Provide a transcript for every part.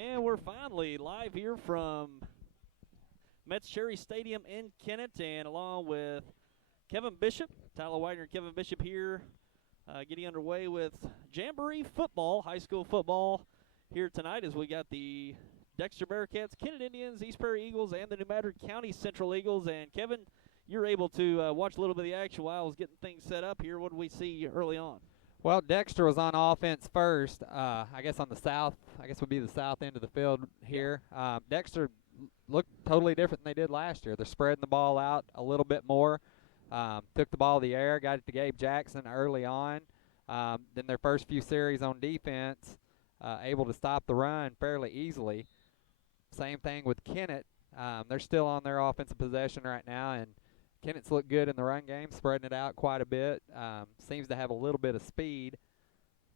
And we're finally live here from Metz Cherry Stadium in Kennett, and along with Kevin Bishop, Tyler Widener and Kevin Bishop here, getting underway with Jamboree football, high school football here tonight as we got the Dexter Bearcats, Kennett Indians, East Prairie Eagles, and the New Madrid County Central Eagles. And Kevin, you're able to watch a little bit of the action while I was getting things set up here. What did we see early on? Well, Dexter was on offense first, I guess on the south, would be the south end of the field here. Dexter looked totally different than they did last year. They're spreading the ball out a little bit more. Took the ball in the air, got it to Gabe Jackson early on. Then their first few series on defense, able to stop the run fairly easily. Same thing with Kennett. They're still on their offensive possession right now, and Kennett's looked good in the run game, spreading it out quite a bit. Seems to have a little bit of speed.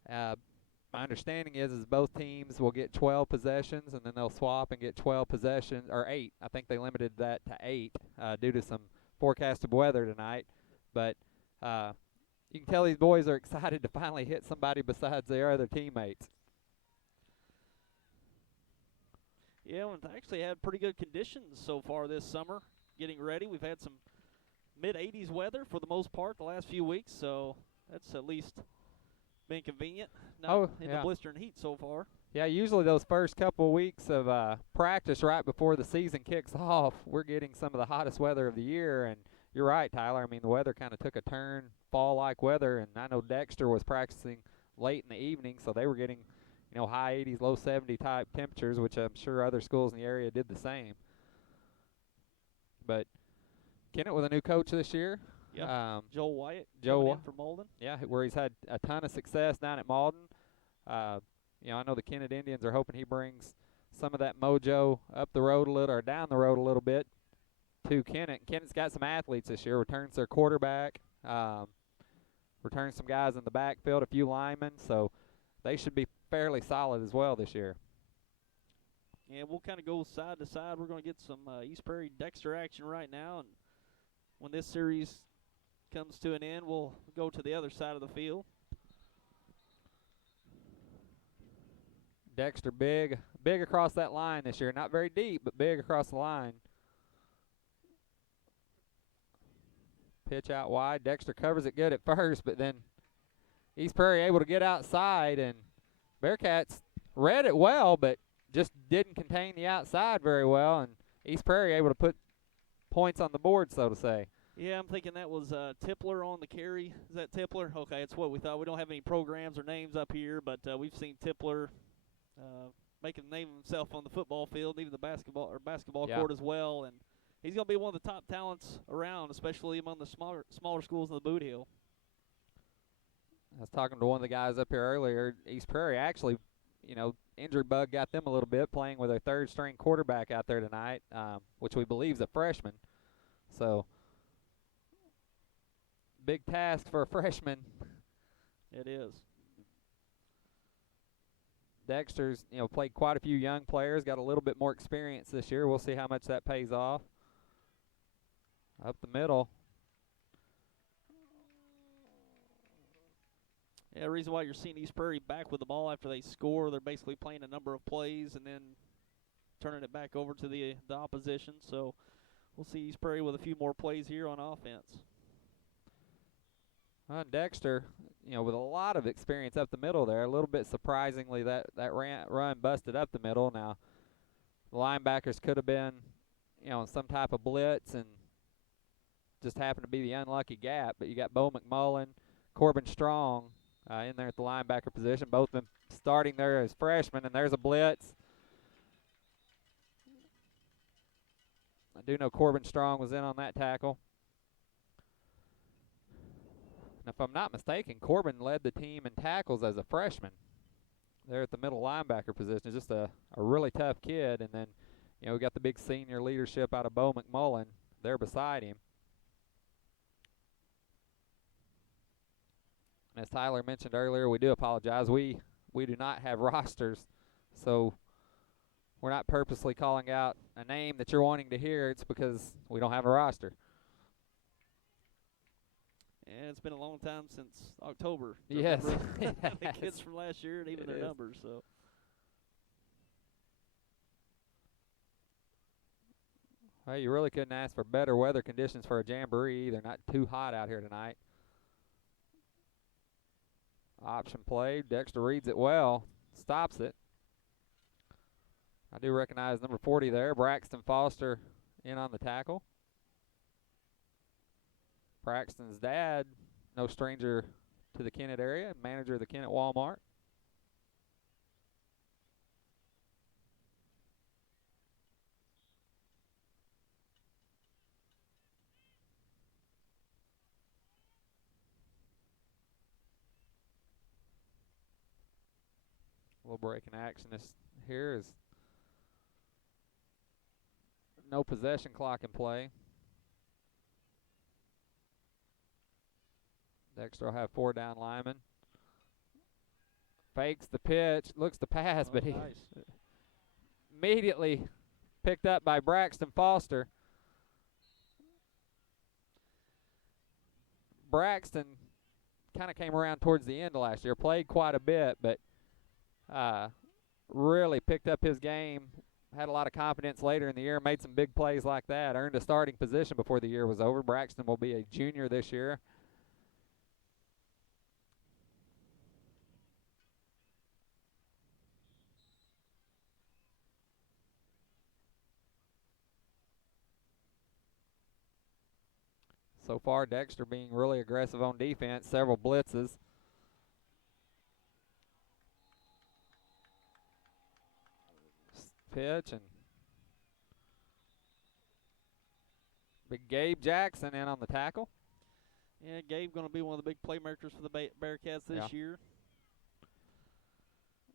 My understanding is both teams will get 12 possessions, and then they'll swap and get 12 possessions, or 8. I think they limited that to 8 due to some forecasted weather tonight. But you can tell these boys are excited to finally hit somebody besides their other teammates. Yeah, we've actually had pretty good conditions so far this summer getting ready. We've had some mid-80s weather for the most part the last few weeks, so that's at least been convenient. Not in the blistering heat so far. Yeah, usually those first couple of weeks of practice right before the season kicks off, we're getting some of the hottest weather of the year. And you're right, Tyler. I mean, the weather kind of took a turn, fall-like weather, and I know Dexter was practicing late in the evening, so they were getting, high 80s, low 70 type temperatures, which I'm sure other schools in the area did the same. But Kennett with a new coach this year. Yeah, Joel Wyatt. Joel from Malden. Yeah, where he's had a ton of success down at Malden. I know the Kennett Indians are hoping he brings some of that mojo up the road a little, or down the road a little bit, to Kennett. Kennett's got some athletes this year. Returns their quarterback. Returns some guys in the backfield, a few linemen. So they should be fairly solid as well this year. Yeah, we'll kind of go side to side. We're going to get some East Prairie Dexter action right now, and when this series comes to an end, we'll go to the other side of the field. Dexter big across that line this year. Not very deep, but big across the line. Pitch out wide. Dexter covers it good at first, but then East Prairie able to get outside, and Bearcats read it well, but just didn't contain the outside very well, and East Prairie able to put points on the board, so to say. Yeah, I'm thinking that was Tippler on the carry. Is that Tippler? Okay, it's what we thought. We don't have any programs or names up here, but we've seen Tippler making a name of himself on the football field, even the basketball court as well. And he's going to be one of the top talents around, especially among the smaller schools in the Boot Hill. I was talking to one of the guys up here earlier. East Prairie actually, injury bug got them a little bit, playing with their third-string quarterback out there tonight, which we believe is a freshman. So, big task for a freshman. It is. Dexter's, played quite a few young players, got a little bit more experience this year. We'll see how much that pays off. Up the middle. Yeah, the reason why you're seeing East Prairie back with the ball after they score, they're basically playing a number of plays and then turning it back over to the opposition. So we'll see East Prairie with a few more plays here on offense. Dexter, with a lot of experience up the middle there, a little bit surprisingly that run busted up the middle. Now, the linebackers could have been, some type of blitz and just happened to be the unlucky gap. But you got Bo McMullen, Corbin Strong in there at the linebacker position, both of them starting there as freshmen, and there's a blitz. I do know Corbin Strong was in on that tackle. And if I'm not mistaken, Corbin led the team in tackles as a freshman there at the middle linebacker position. Just a really tough kid. And then, we got the big senior leadership out of Bo McMullen there beside him. And as Tyler mentioned earlier, we do apologize. We do not have rosters, so we're not purposely calling out a name that you're wanting to hear. It's because we don't have a roster. Yeah, it's been a long time since October. Yes. The kids from last year and even their numbers. So Well, you really couldn't ask for better weather conditions for a jamboree. They're not too hot out here tonight. Option play. Dexter reads it well. Stops it. I do recognize number 40 there. Braxton Foster in on the tackle. Braxton's dad, no stranger to the Kennett area, manager of the Kennett Walmart. A little break in action. This here is no possession clock in play. Dexter will have 4 down linemen. Fakes the pitch, looks to pass, but he immediately picked up by Braxton Foster. Braxton kind of came around towards the end of last year, played quite a bit, but really picked up his game, had a lot of confidence later in the year, made some big plays like that, earned a starting position before the year was over. Braxton will be a junior this year. So far, Dexter being really aggressive on defense, several blitzes. Pitch and big Gabe Jackson in on the tackle. Yeah, Gabe going to be one of the big playmakers for the Bearcats this year.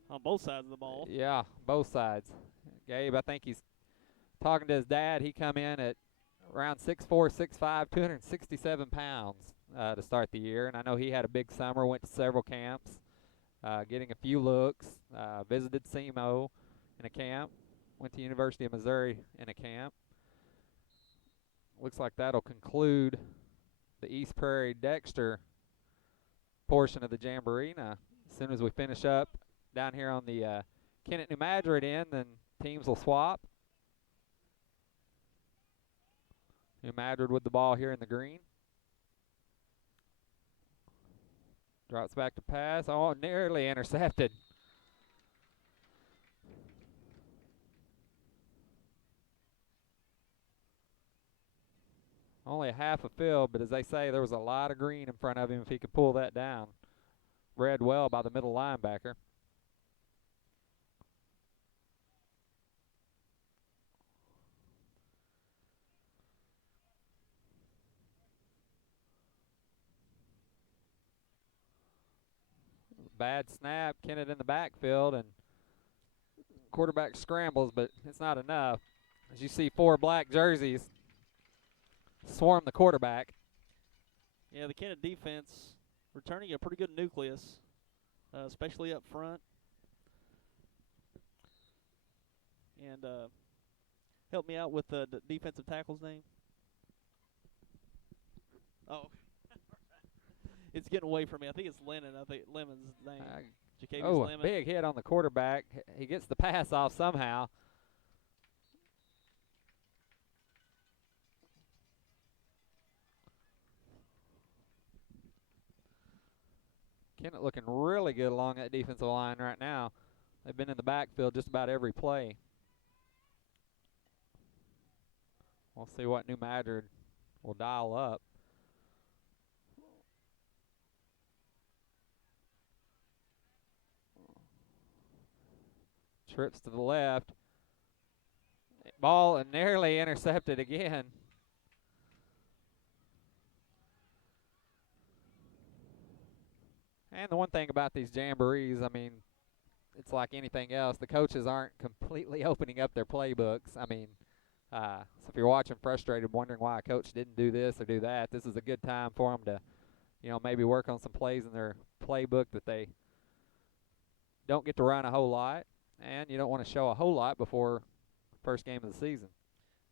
On both sides of the ball. Yeah, both sides. Gabe, I think he's talking to his dad. He come in at around 6'4", 6'5", 267 pounds to start the year. And I know he had a big summer, went to several camps, getting a few looks, visited SEMO in a camp, went to University of Missouri in a camp. Looks like that'll conclude the East Prairie Dexter portion of the Jamboree. Now, as soon as we finish up down here on the Kennett New Madrid end, then teams will swap. New Madrid with the ball here in the green. Drops back to pass. Oh, nearly intercepted. Only a half a field, but as they say, there was a lot of green in front of him if he could pull that down. Read well by the middle linebacker. Bad snap, Kennett in the backfield, and quarterback scrambles, but it's not enough. As you see, 4 black jerseys swarm the quarterback. Yeah, the Kennett defense returning a pretty good nucleus, especially up front. And help me out with the defensive tackle's name. Oh. It's getting away from me. I think it's Lennon. I think Lemon's name. A big hit on the quarterback. He gets the pass off somehow. Kennett looking really good along that defensive line right now. They've been in the backfield just about every play. We'll see what New Madrid will dial up. Trips to the left. Ball nearly intercepted again. And the one thing about these jamborees, I mean, it's like anything else. The coaches aren't completely opening up their playbooks. I mean, so if you're watching frustrated, wondering why a coach didn't do this or do that, this is a good time for them to, you know, maybe work on some plays in their playbook that they don't get to run a whole lot. And you don't want to show a whole lot before first game of the season.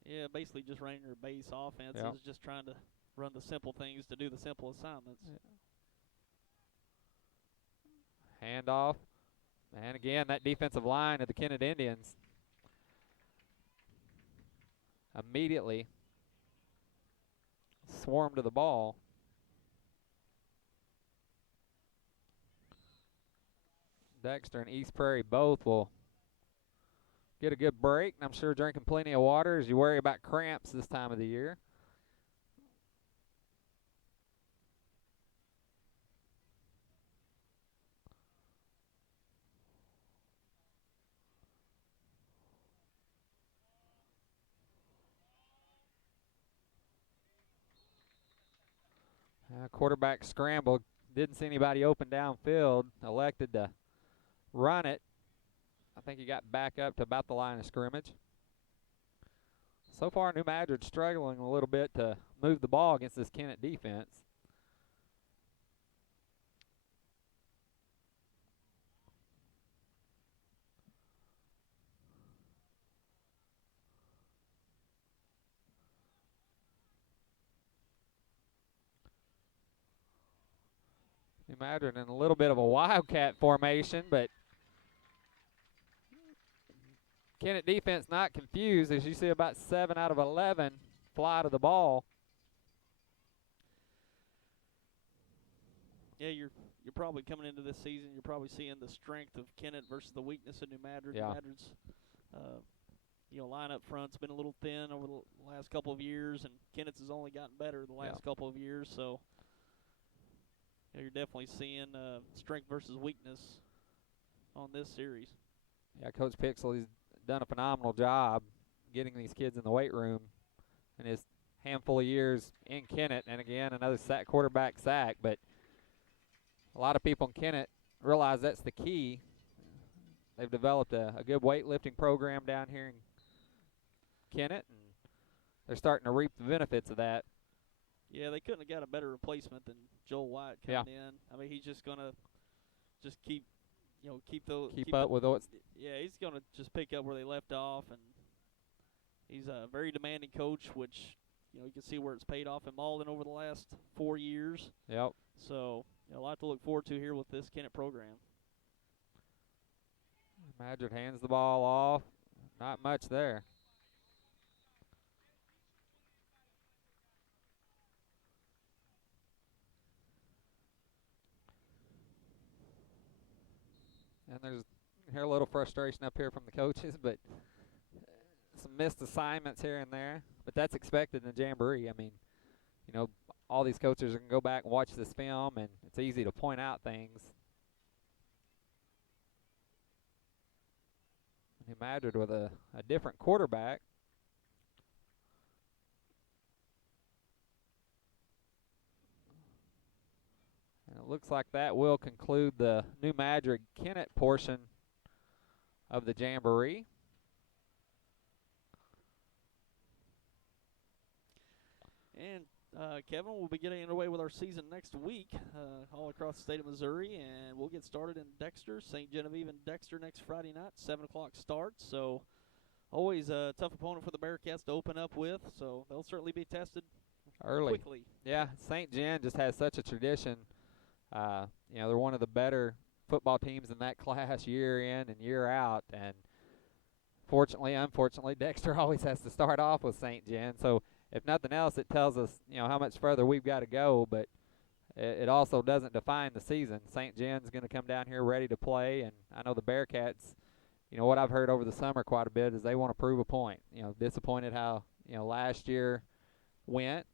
Yeah, basically just running your base offense is just trying to run the simple things to do the simple assignments. Handoff. And again, that defensive line of the Kennett Indians. immediately swarm to the ball. Dexter and East Prairie both will get a good break, and I'm sure drinking plenty of water as you worry about cramps this time of the year. Quarterback scrambled. Didn't see anybody open downfield. Elected to run it. I think he got back up to about the line of scrimmage. So far, New Madrid struggling a little bit to move the ball against this Kennett defense. New Madrid in a little bit of a wildcat formation, but Kennett defense not confused, as you see about 7 out of 11 fly to the ball. Yeah, you're probably coming into this season, you're probably seeing the strength of Kennett versus the weakness of New Madrid. Yeah. New Madrid's line up front's been a little thin over the last couple of years, and Kennett's has only gotten better the last couple of years, so you're definitely seeing strength versus weakness on this series. Yeah, Coach Pixley's done a phenomenal job getting these kids in the weight room in his handful of years in Kennett. And again, another quarterback sack, but a lot of people in Kennett realize that's the key. They've developed a good weightlifting program down here in Kennett, and they're starting to reap the benefits of that. Yeah, they couldn't have got a better replacement than Joel White coming in. I mean, he's just gonna keep up with what's. Yeah, he's gonna just pick up where they left off, and he's a very demanding coach, which you can see where it's paid off in Malden over the last 4 years. Yep. So a lot to look forward to here with this Kennett program. Madrid hands the ball off. Not much there. And there's a little frustration up here from the coaches, but some missed assignments here and there. But that's expected in the Jamboree. I mean, all these coaches are going to go back and watch this film, and it's easy to point out things. New Madrid with a different quarterback. And it looks like that will conclude the New Madrid Kennett portion of the Jamboree. And Kevin, we'll be getting underway with our season next week all across the state of Missouri, and we'll get started in Dexter, St. Genevieve and Dexter next Friday night, 7 o'clock start. So always a tough opponent for the Bearcats to open up with, so they'll certainly be tested early. Quickly. Yeah, St. Gen just has such a tradition. They're one of the better football teams in that class year in and year out, and unfortunately, Dexter always has to start off with St. Gen. So if nothing else, it tells us, how much further we've got to go, but it also doesn't define the season. St. Gen's going to come down here ready to play, and I know the Bearcats, what I've heard over the summer quite a bit is they want to prove a point. Disappointed how, last year went.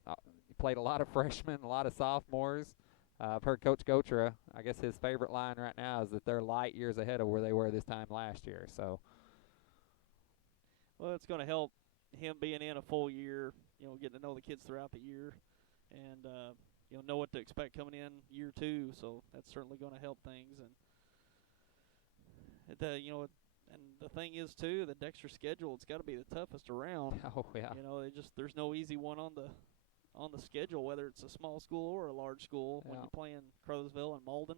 Played a lot of freshmen, a lot of sophomores. I've heard Coach Gotra, I guess his favorite line right now is that they're light years ahead of where they were this time last year. So, well, it's going to help him being in a full year, getting to know the kids throughout the year, and know what to expect coming in year 2. So that's certainly going to help things. And the thing is too, the Dexter schedule, it's got to be the toughest around. Oh yeah. There's no easy one on the schedule, whether it's a small school or a large school. When you're playing Crothersville and Malden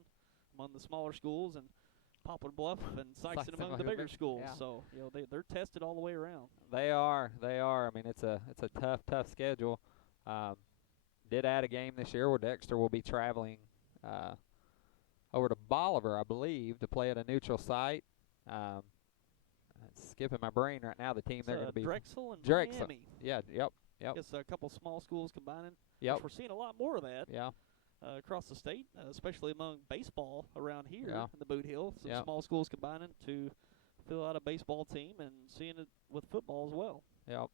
among the smaller schools, and Poplar Bluff and Sykeston among the bigger schools. Yeah. So they're tested all the way around. They are. I mean, it's a tough schedule. Did add a game this year where Dexter will be traveling over to Bolivar, I believe, to play at a neutral site. It's skipping my brain right now. The team they're going to be Drexel and Drexel. Miami. Yeah, yep. It's a couple small schools combining. Yep. Which we're seeing a lot more of that. Yeah. Across the state, especially among baseball around here in the Boot Hill. Some Yep. small schools combining to fill out a baseball team, and seeing it with football as well. Yep.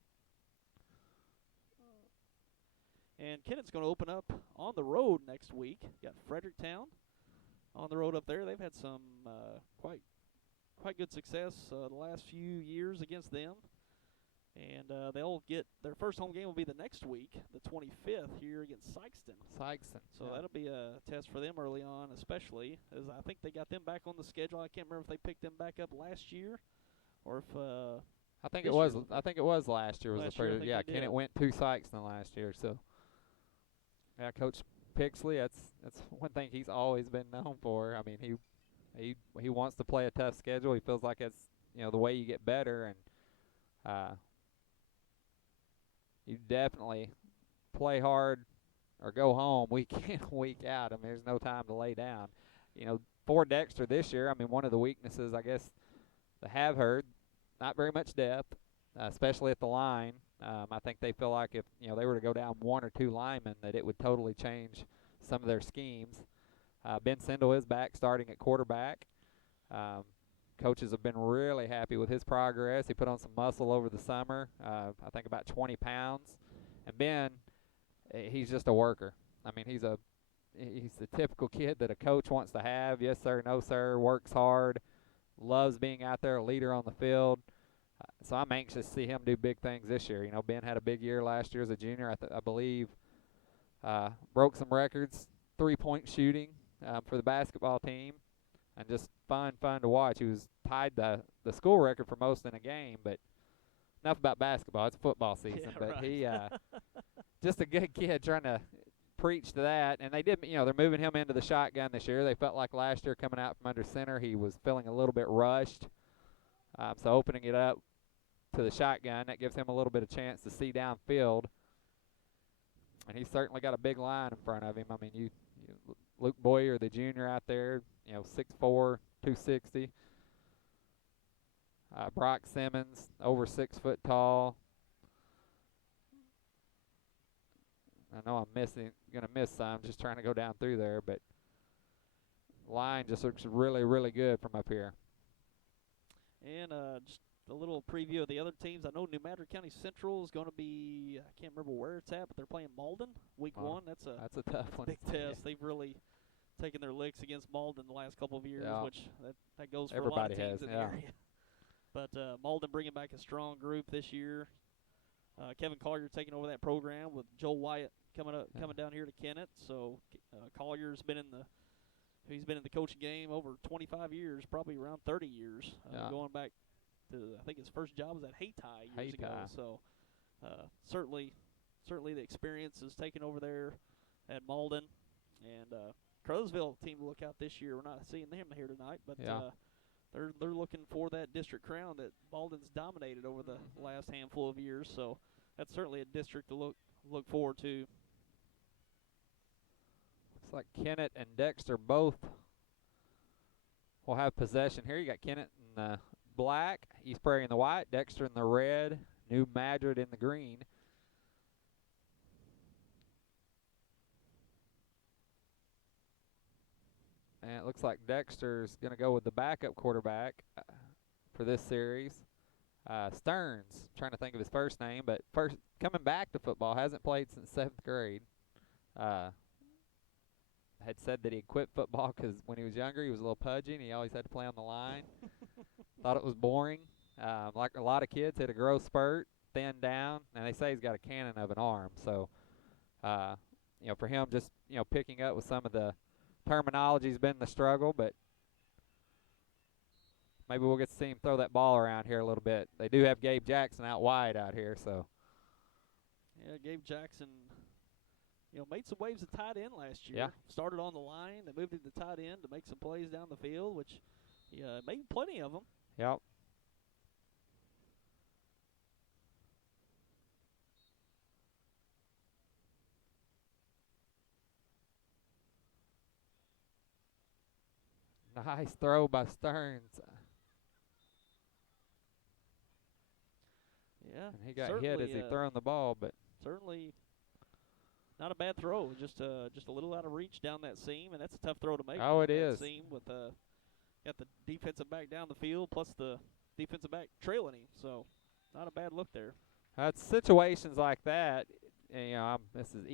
And Kennett's going to open up on the road next week. Got Fredericktown on the road up there. They've had some quite good success the last few years against them. And they'll get their first home game will be the next week, the 25th, here against Sykeston. So that'll be a test for them early on, especially as I think they got them back on the schedule. I can't remember if they picked them back up last year or if I think it was. I think it was last year. Yeah, Kennett went to Sykeston last year. So yeah, Coach Pixley. That's one thing he's always been known for. I mean, he wants to play a tough schedule. He feels like it's the way you get better, and you definitely play hard or go home week in, week out. I mean, there's no time to lay down. For Dexter this year, I mean, one of the weaknesses, I guess, they have heard, not very much depth, especially at the line. I think they feel like if they were to go down one or two linemen, that it would totally change some of their schemes. Ben Sindel is back starting at quarterback. Coaches have been really happy with his progress. He put on some muscle over the summer, I think about 20 pounds. And Ben, he's just a worker. I mean, he's the typical kid that a coach wants to have. Yes, sir, no, sir, works hard, loves being out there, a leader on the field. So I'm anxious to see him do big things this year. Ben had a big year last year as a junior, I believe. Broke some records, three-point shooting for the basketball team. And just fun to watch. He was tied the school record for most in a game, but enough about basketball. It's football season. Yeah, but right. he just a good kid trying to preach to that. And they did, they're moving him into the shotgun this year. They felt like last year coming out from under center, he was feeling a little bit rushed. So opening it up to the shotgun, that gives him a little bit of chance to see downfield. And he's certainly got a big line in front of him. I mean, Luke Boyer, the junior out there, 6'4", 260. Brock Simmons, over 6 foot tall. I know I'm gonna miss some, just trying to go down through there, but line just looks really, really good from up here. And just a little preview of the other teams. I know New Madrid County Central is going to be, I can't remember where it's at, but they're playing Malden week 1. That's a tough one. big test. They've really taken their licks against Malden the last couple of years, which that goes for everybody a lot of teams has, in the area. But Malden bringing back a strong group this year. Kevin Collier taking over that program with Joel Wyatt coming down here to Kennett. So Collier's been in the coaching game over 25 years, probably around 30 years, going back to, I think his first job was at Hayti years ago. So certainly the experience is taken over there at Malden. And Crowsville team to look out this year. We're not seeing them here tonight, but they're looking for that district crown that Malden's dominated over the last handful of years. So that's certainly a district to look forward to. Looks like Kennett and Dexter both will have possession here. You got Kennett in the black, East Prairie in the white, Dexter in the red, New Madrid in the green. And it looks like Dexter's going to go with the backup quarterback for this series. Stearns, trying to think of his first name, but first coming back to football, hasn't played since 7th grade. Had said that he quit football because when he was younger, he was a little pudgy and he always had to play on the line. Thought it was boring. Like a lot of kids, hit a growth spurt, thinned down, and they say he's got a cannon of an arm. So, for him, just picking up with some of the terminology's been the struggle, but maybe we'll get to see him throw that ball around here a little bit. They do have Gabe Jackson out wide out here, so. Yeah, Gabe Jackson, made some waves at tight end last year. Yeah. Started on the line, they moved him to tight end to make some plays down the field, which made plenty of them. Yep. Nice throw by Stearns. Yeah. And he got hit as he thrown the ball, but certainly not a bad throw. Just a little out of reach down that seam, and that's a tough throw to make. Oh, it is. Seam with got the defensive back down the field, plus the defensive back trailing him. So not a bad look there. It's situations like that. And, you know, this is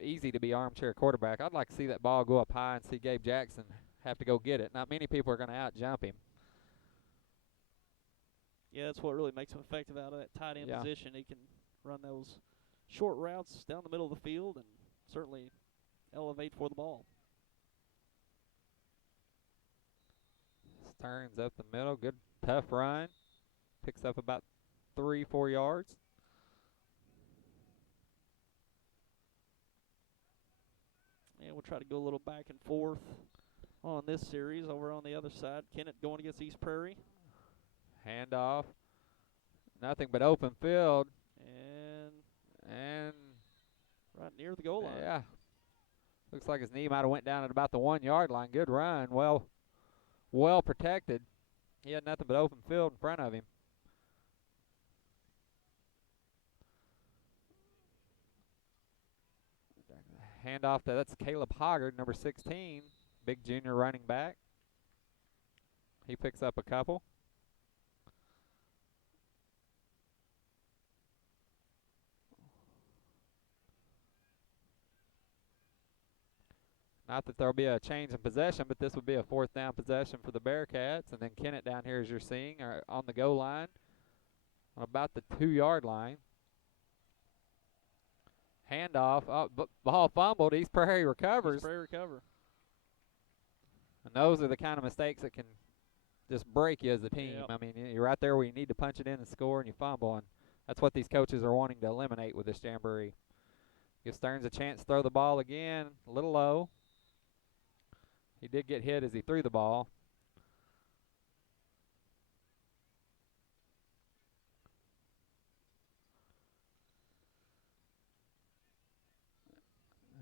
easy to be armchair quarterback. I'd like to see that ball go up high and see Gabe Jackson have to go get it. Not many people are going to out-jump him. Yeah, that's what really makes him effective out of that tight end position. He can run those short routes down the middle of the field and certainly elevate for the ball. Turns up the middle. Good, tough run. Picks up about 3-4 yards. And we'll try to go a little back and forth on this series over on the other side. Kennett going against East Prairie. Handoff. Nothing but open field. And right near the goal line. Yeah. Looks like his knee might have went down at about the 1 yard line. Good run. Well protected. He had nothing but open field in front of him. Handoff that's Caleb Hoggard, number 16, big junior running back. He picks up a couple. Not that there'll be a change in possession, but this would be a 4th down possession for the Bearcats. And then Kennett down here, as you're seeing, are on the goal line on about the 2 yard line. Handoff, ball fumbled. East Prairie recovers. East Prairie recover. And those are the kind of mistakes that can just break you as a team. Yep. I mean, you're right there where you need to punch it in and score, and you fumble. And that's what these coaches are wanting to eliminate with this Jamboree. Gives Stearns a chance to throw the ball again, a little low. He did get hit as he threw the ball.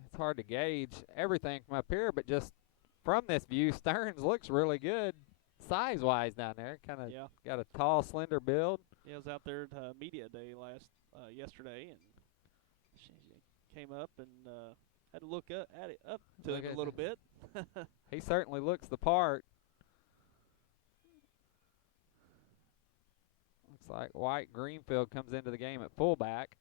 It's hard to gauge everything from up here, but just from this view, Stearns looks really good size-wise down there. Kind of got a tall, slender build. Yeah, I was out there at media day yesterday, and she came up and had to look up to him a little bit. He certainly looks the part. Looks like White Greenfield comes into the game at fullback.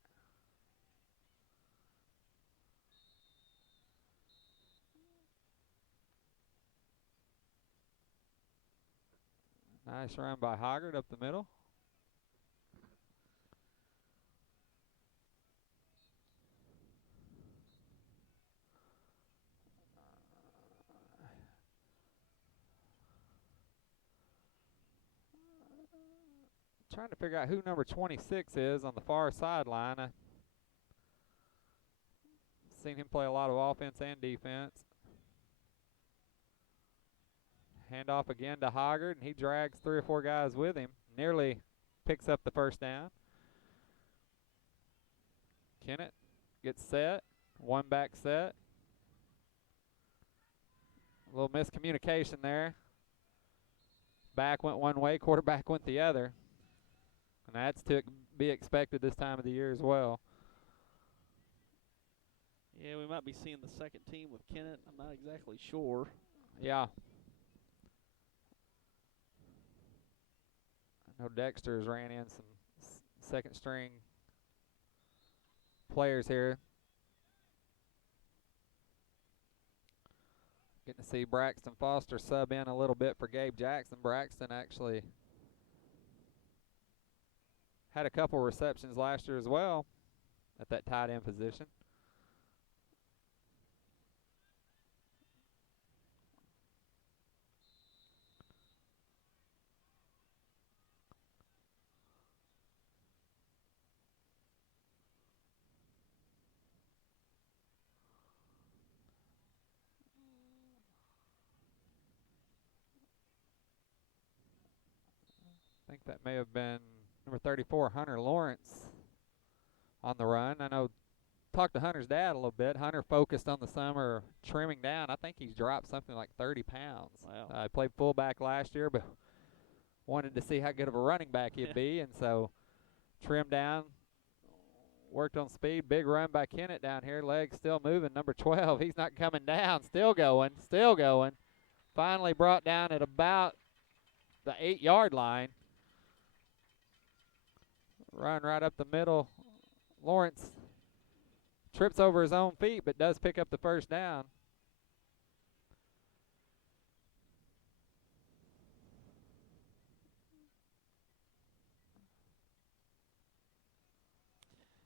Nice run by Hoggard up the middle. Trying to figure out who number 26 is on the far sideline. I've seen him play a lot of offense and defense. Handoff again to Hoggard, and he drags 3 or 4 guys with him. Nearly picks up the 1st down. Kennett gets set. 1 back set. A little miscommunication there. Back went one way, quarterback went the other. And that's to be expected this time of the year as well. Yeah, we might be seeing the second team with Kennett. I'm not exactly sure. Yeah. I know Dexter's ran in some second string players here. Getting to see Braxton Foster sub in a little bit for Gabe Jackson. Braxton actually had a couple receptions last year as well at that tight end position. I think that may have been number 34, Hunter Lawrence, on the run. I know, talked to Hunter's dad a little bit. Hunter focused on the summer trimming down. I think he's dropped something like 30 pounds. Wow. He played fullback last year, but wanted to see how good of a running back he'd be, and so trimmed down, worked on speed. Big run by Kennett down here. Legs still moving. Number 12, he's not coming down. Still going, still going. Finally brought down at about the 8-yard line. Run right up the middle. Lawrence trips over his own feet, but does pick up the first down.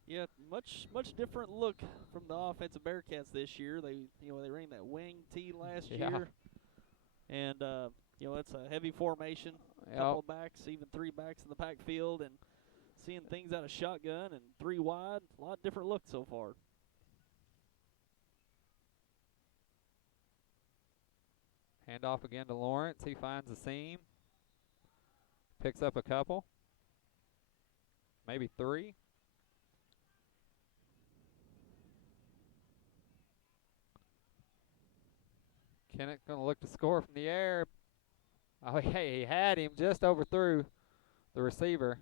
Yeah, much different look from the offensive Bearcats this year. They ran that wing tee last year, and it's a heavy formation. Couple of backs, even 3 backs in the pack field, and seeing things out of shotgun and 3 wide. A lot different look so far. Hand off again to Lawrence. He finds the seam, picks up a couple, maybe 3. Kennett going to look to score from the air. Oh, hey, he had him, just overthrew the receiver.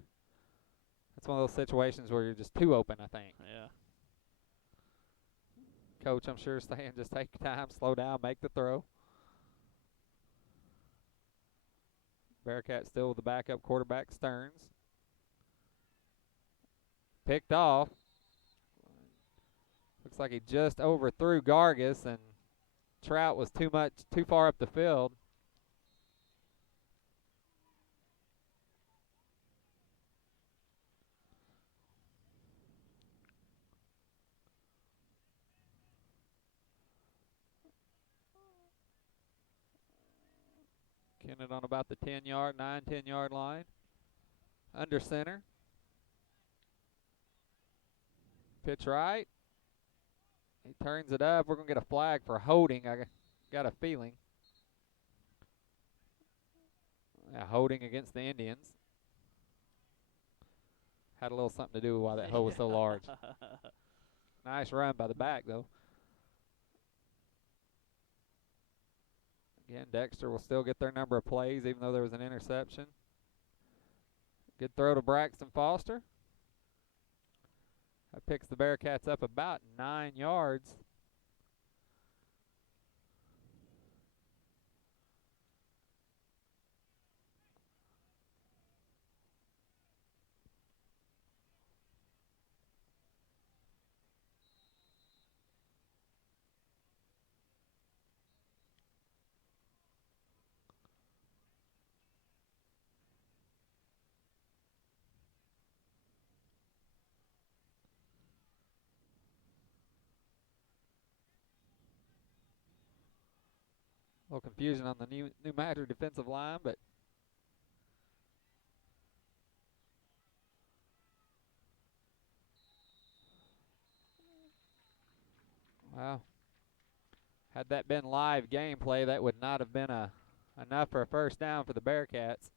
That's one of those situations where you're just too open, I think. Yeah. Coach, I'm sure, saying just take your time, slow down, make the throw. Bearcat still with the backup quarterback, Stearns. Picked off. Looks like he just overthrew Gargis, and Trout was too far up the field. Kennett on about the 10-yard line. Under center. Pitch right. He turns it up. We're going to get a flag for holding, I got a feeling. Yeah, holding against the Indians. Had a little something to do with why that hole was so large. Nice run by the back, though. Again, Dexter will still get their number of plays, even though there was an interception. Good throw to Braxton Foster. That picks the Bearcats up about 9 yards. A little confusion on the new Madrid defensive line, but well, had that been live gameplay, that would not have been enough for a first down for the Bearcats.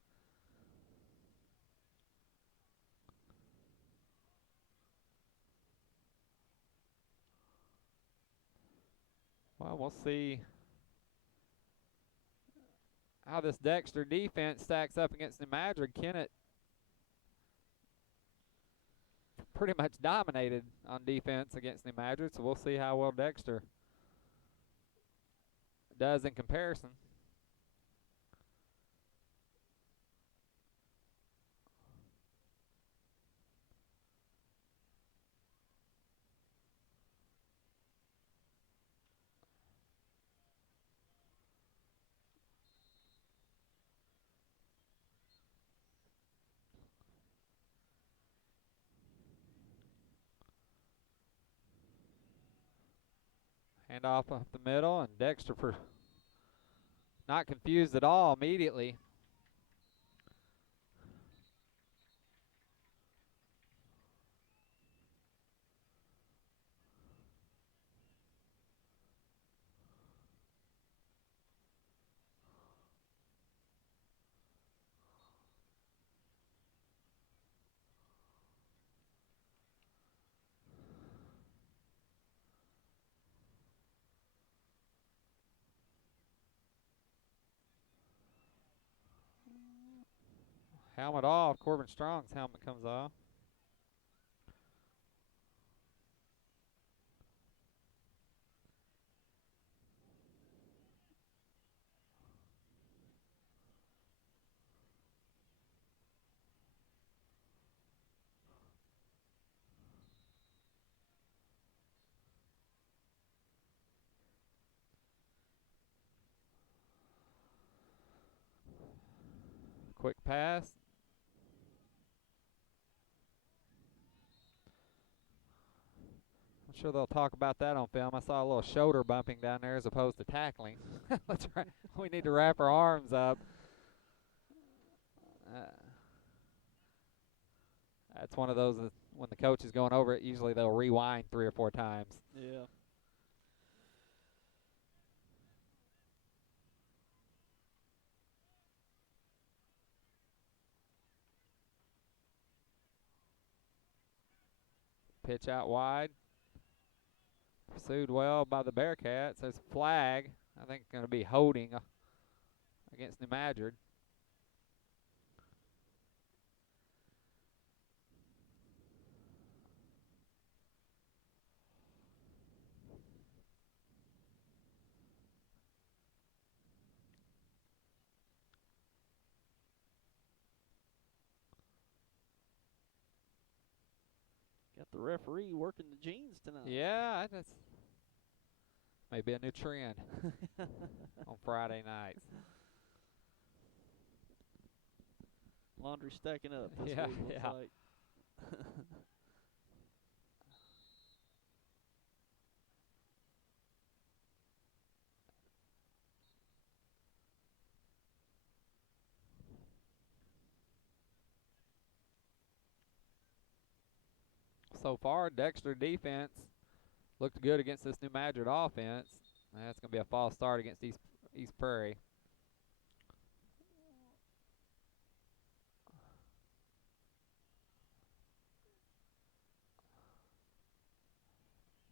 Well, we'll see how this Dexter defense stacks up against New Madrid. Kennett pretty much dominated on defense against New Madrid, so we'll see how well Dexter does in comparison. Hand off up the middle, and Dexter not confused at all immediately. Helmet off. Corbin Strong's helmet comes off. Quick pass. I'm sure they'll talk about that on film. I saw a little shoulder bumping down there as opposed to tackling. That's right. We need to wrap our arms up. That's one of those when the coach is going over it, usually they'll rewind 3 or 4 times. Yeah. Pitch out wide. Pursued well by the Bearcats. There's a flag. I think going to be holding against New Madrid. Got the referee working the jeans tonight. Yeah, that's maybe a new trend on Friday nights. Laundry stacking up. This Yeah, week, looks yeah. like. So far, Dexter defense looked good against this New Madrid offense. That's going to be a false start against East Prairie.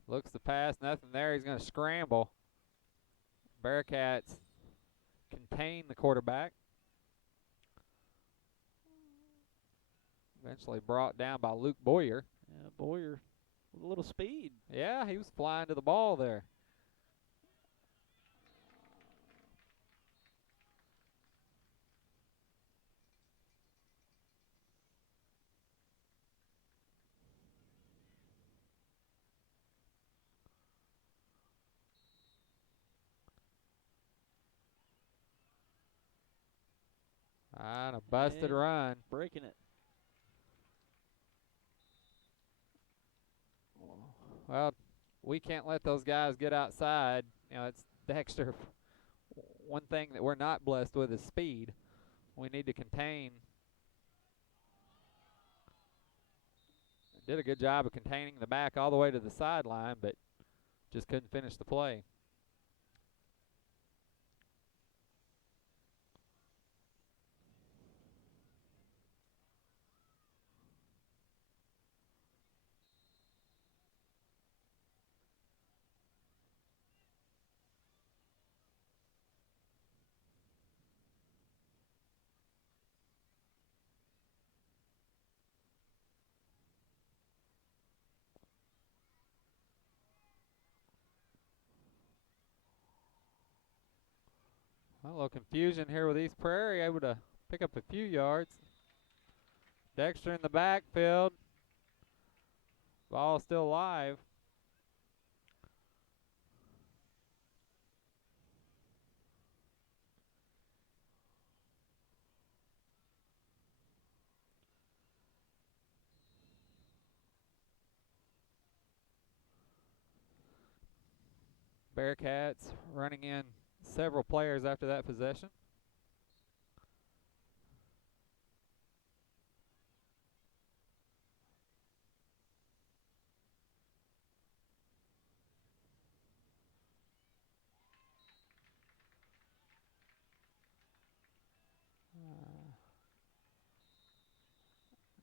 Looks to pass, nothing there. He's going to scramble. Bearcats contain the quarterback. Eventually brought down by Luke Boyer. Yeah, Boyer with a little speed. Yeah, he was flying to the ball there. And a busted run. Breaking it. Well, we can't let those guys get outside. You know, it's Dexter. One thing that we're not blessed with is speed. We need to contain. Did a good job of containing the back all the way to the sideline, but just couldn't finish the play. Well, a little confusion here with East Prairie, able to pick up a few yards. Dexter in the backfield. Ball still live. Bearcats running in several players after that possession.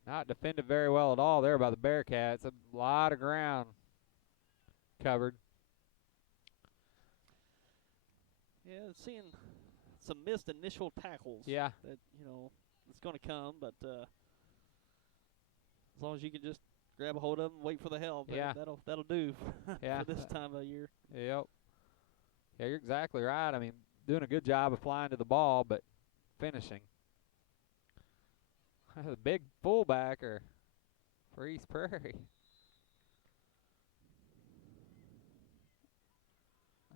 Not defended very well at all there by the Bearcats. A lot of ground covered. Yeah, seeing some missed initial tackles. Yeah. That, you know, it's going to come, but as long as you can just grab a hold of them and wait for the help, Yeah. that'll do Yeah. for this time of year. Yep. Yeah, you're exactly right. I mean, doing a good job of flying to the ball, but finishing. A big fullbacker for East Prairie.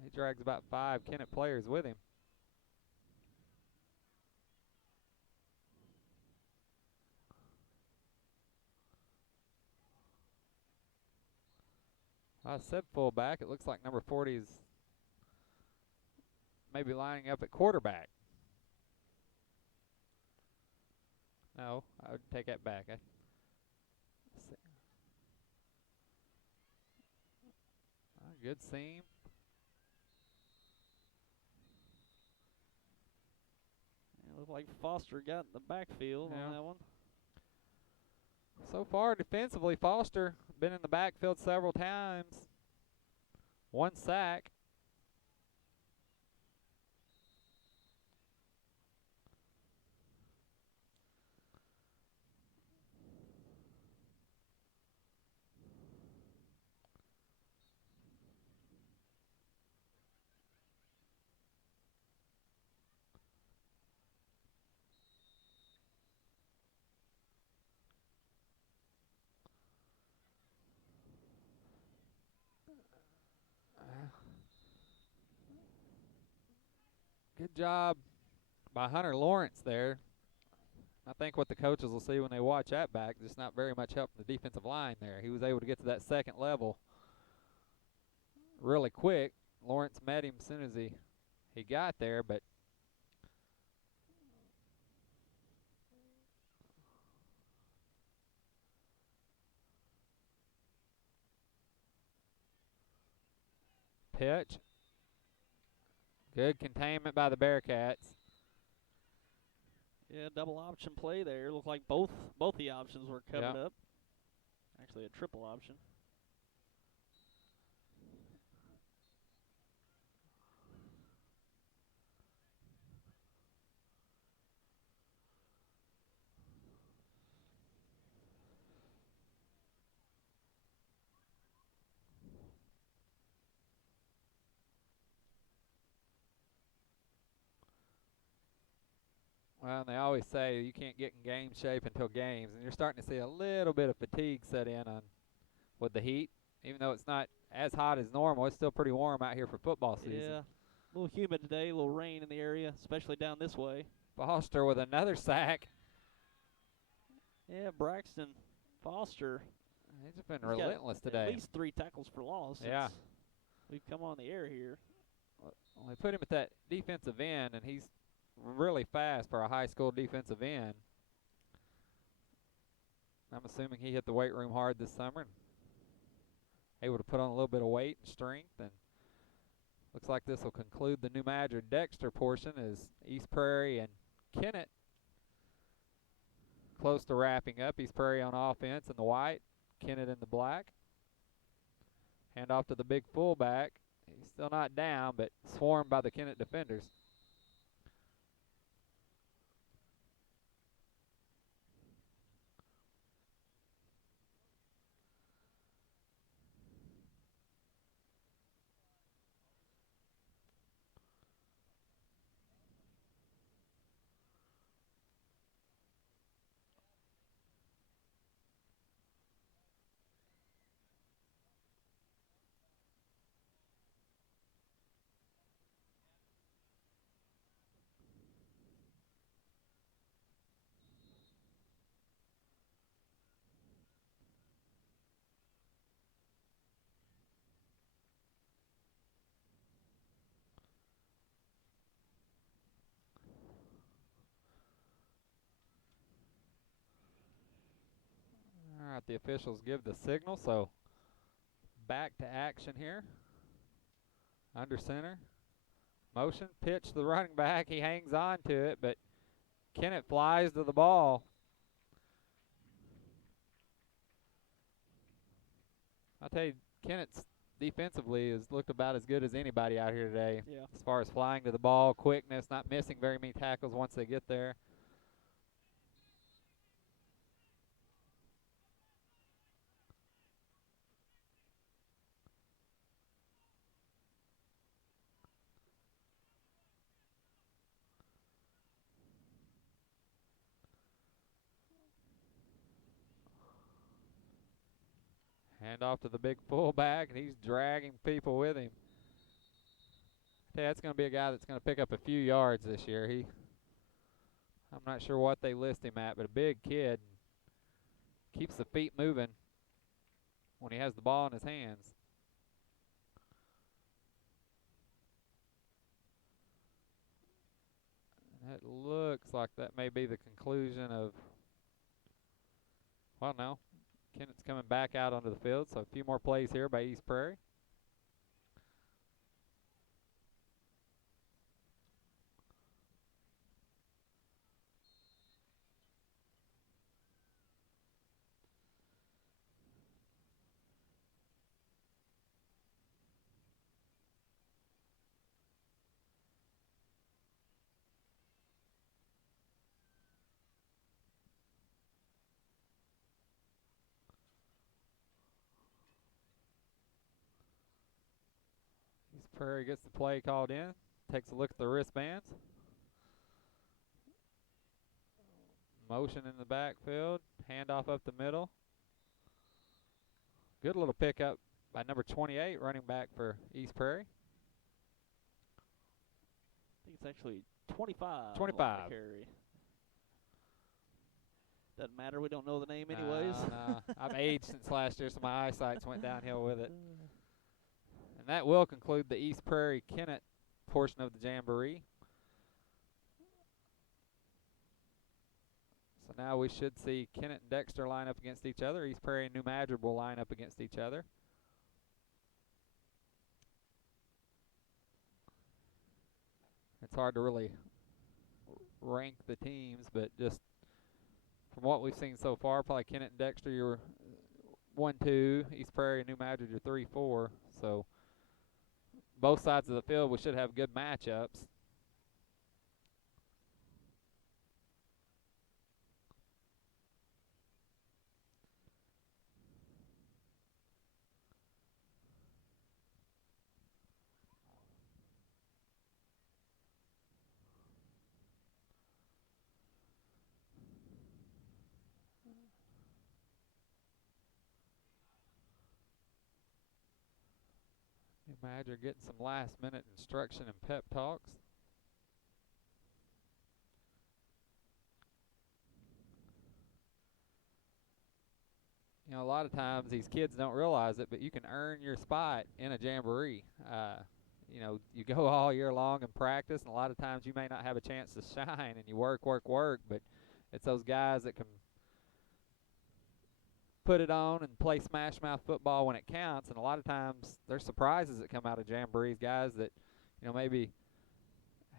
He drags about 5 Kennett players with him. I said fullback. It looks like number 40 is maybe lining up at quarterback. No, I would take that back. Good seam. It looked like Foster got in the backfield on that one. So far, defensively, Foster been in the backfield several times. 1 sack. Good job by Hunter Lawrence there. I think what the coaches will see when they watch that back, just not very much help the defensive line there. He was able to get to that second level really quick. Lawrence met him as soon as he got there, but pitch. Good containment by the Bearcats. Yeah, double option play there. Looked like both the options were covered up. Actually, a triple option. Well, and they always say you can't get in game shape until games, and you're starting to see a little bit of fatigue set in with the heat. Even though it's not as hot as normal, it's still pretty warm out here for football season. Yeah, a little humid today, a little rain in the area, especially down this way. Foster with another sack. Yeah, Braxton Foster. He's just been relentless today. At least 3 tackles for loss. Yeah. We've come on the air here. Well, they put him at that defensive end, and he's really fast for a high school defensive end. I'm assuming he hit the weight room hard this summer and able to put on a little bit of weight and strength. And looks like this will conclude the new Madrid Dexter portion as East Prairie and Kennett close to wrapping up. East Prairie on offense in the white, Kennett in the black. Hand off to the big fullback. He's still not down, but swarmed by the Kennett defenders. All right, the officials give the signal, so back to action here. Under center. Motion, pitch to the running back. He hangs on to it, but Kennett flies to the ball. I'll tell you, Kennett's defensively has looked about as good as anybody out here today. Yeah. As far as flying to the ball, quickness, not missing very many tackles once they get there. Hand off to the big fullback, and he's dragging people with him. That's going to be a guy that's going to pick up a few yards this year. I'm not sure what they list him at, but a big kid. Keeps the feet moving when he has the ball in his hands. It looks like that may be the conclusion of, well, no. Kennett's coming back out onto the field, so a few more plays here by East Prairie. East Prairie gets the play called in, takes a look at the wristbands. Motion in the backfield, handoff up the middle. Good little pickup by number 28, running back for East Prairie. I think it's actually 25. 25. Carry. Doesn't matter. We don't know the name anyways. No. I've aged since last year, so my eyesight's went downhill with it. And that will conclude the East Prairie Kennett portion of the Jamboree. So now we should see Kennett and Dexter line up against each other. East Prairie and New Madrid will line up against each other. It's hard to really rank the teams, but just from what we've seen so far, probably Kennett and Dexter, you're 1-2. East Prairie and New Madrid are 3-4. So both sides of the field, we should have good matchups. New Madrid getting some last-minute instruction and pep talks. You know, a lot of times these kids don't realize it, but you can earn your spot in a Jamboree. You know, you go all year long and practice, and a lot of times you may not have a chance to shine, and you work, but it's those guys that can put it on and play smash mouth football when it counts. And a lot of times there's surprises that come out of Jamborees, guys that, you know, maybe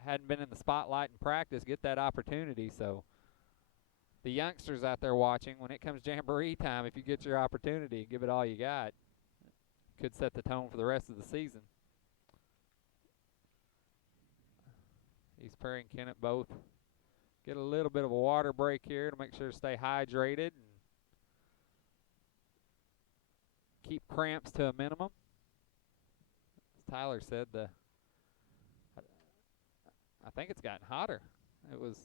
hadn't been in the spotlight in practice get that opportunity. So the youngsters out there watching, when it comes Jamboree time, if you get your opportunity, give it all you got. Could set the tone for the rest of the season. East Prairie and Kennett both get a little bit of a water break here to make sure to stay hydrated and keep cramps to a minimum. As Tyler said, I think it's gotten hotter. The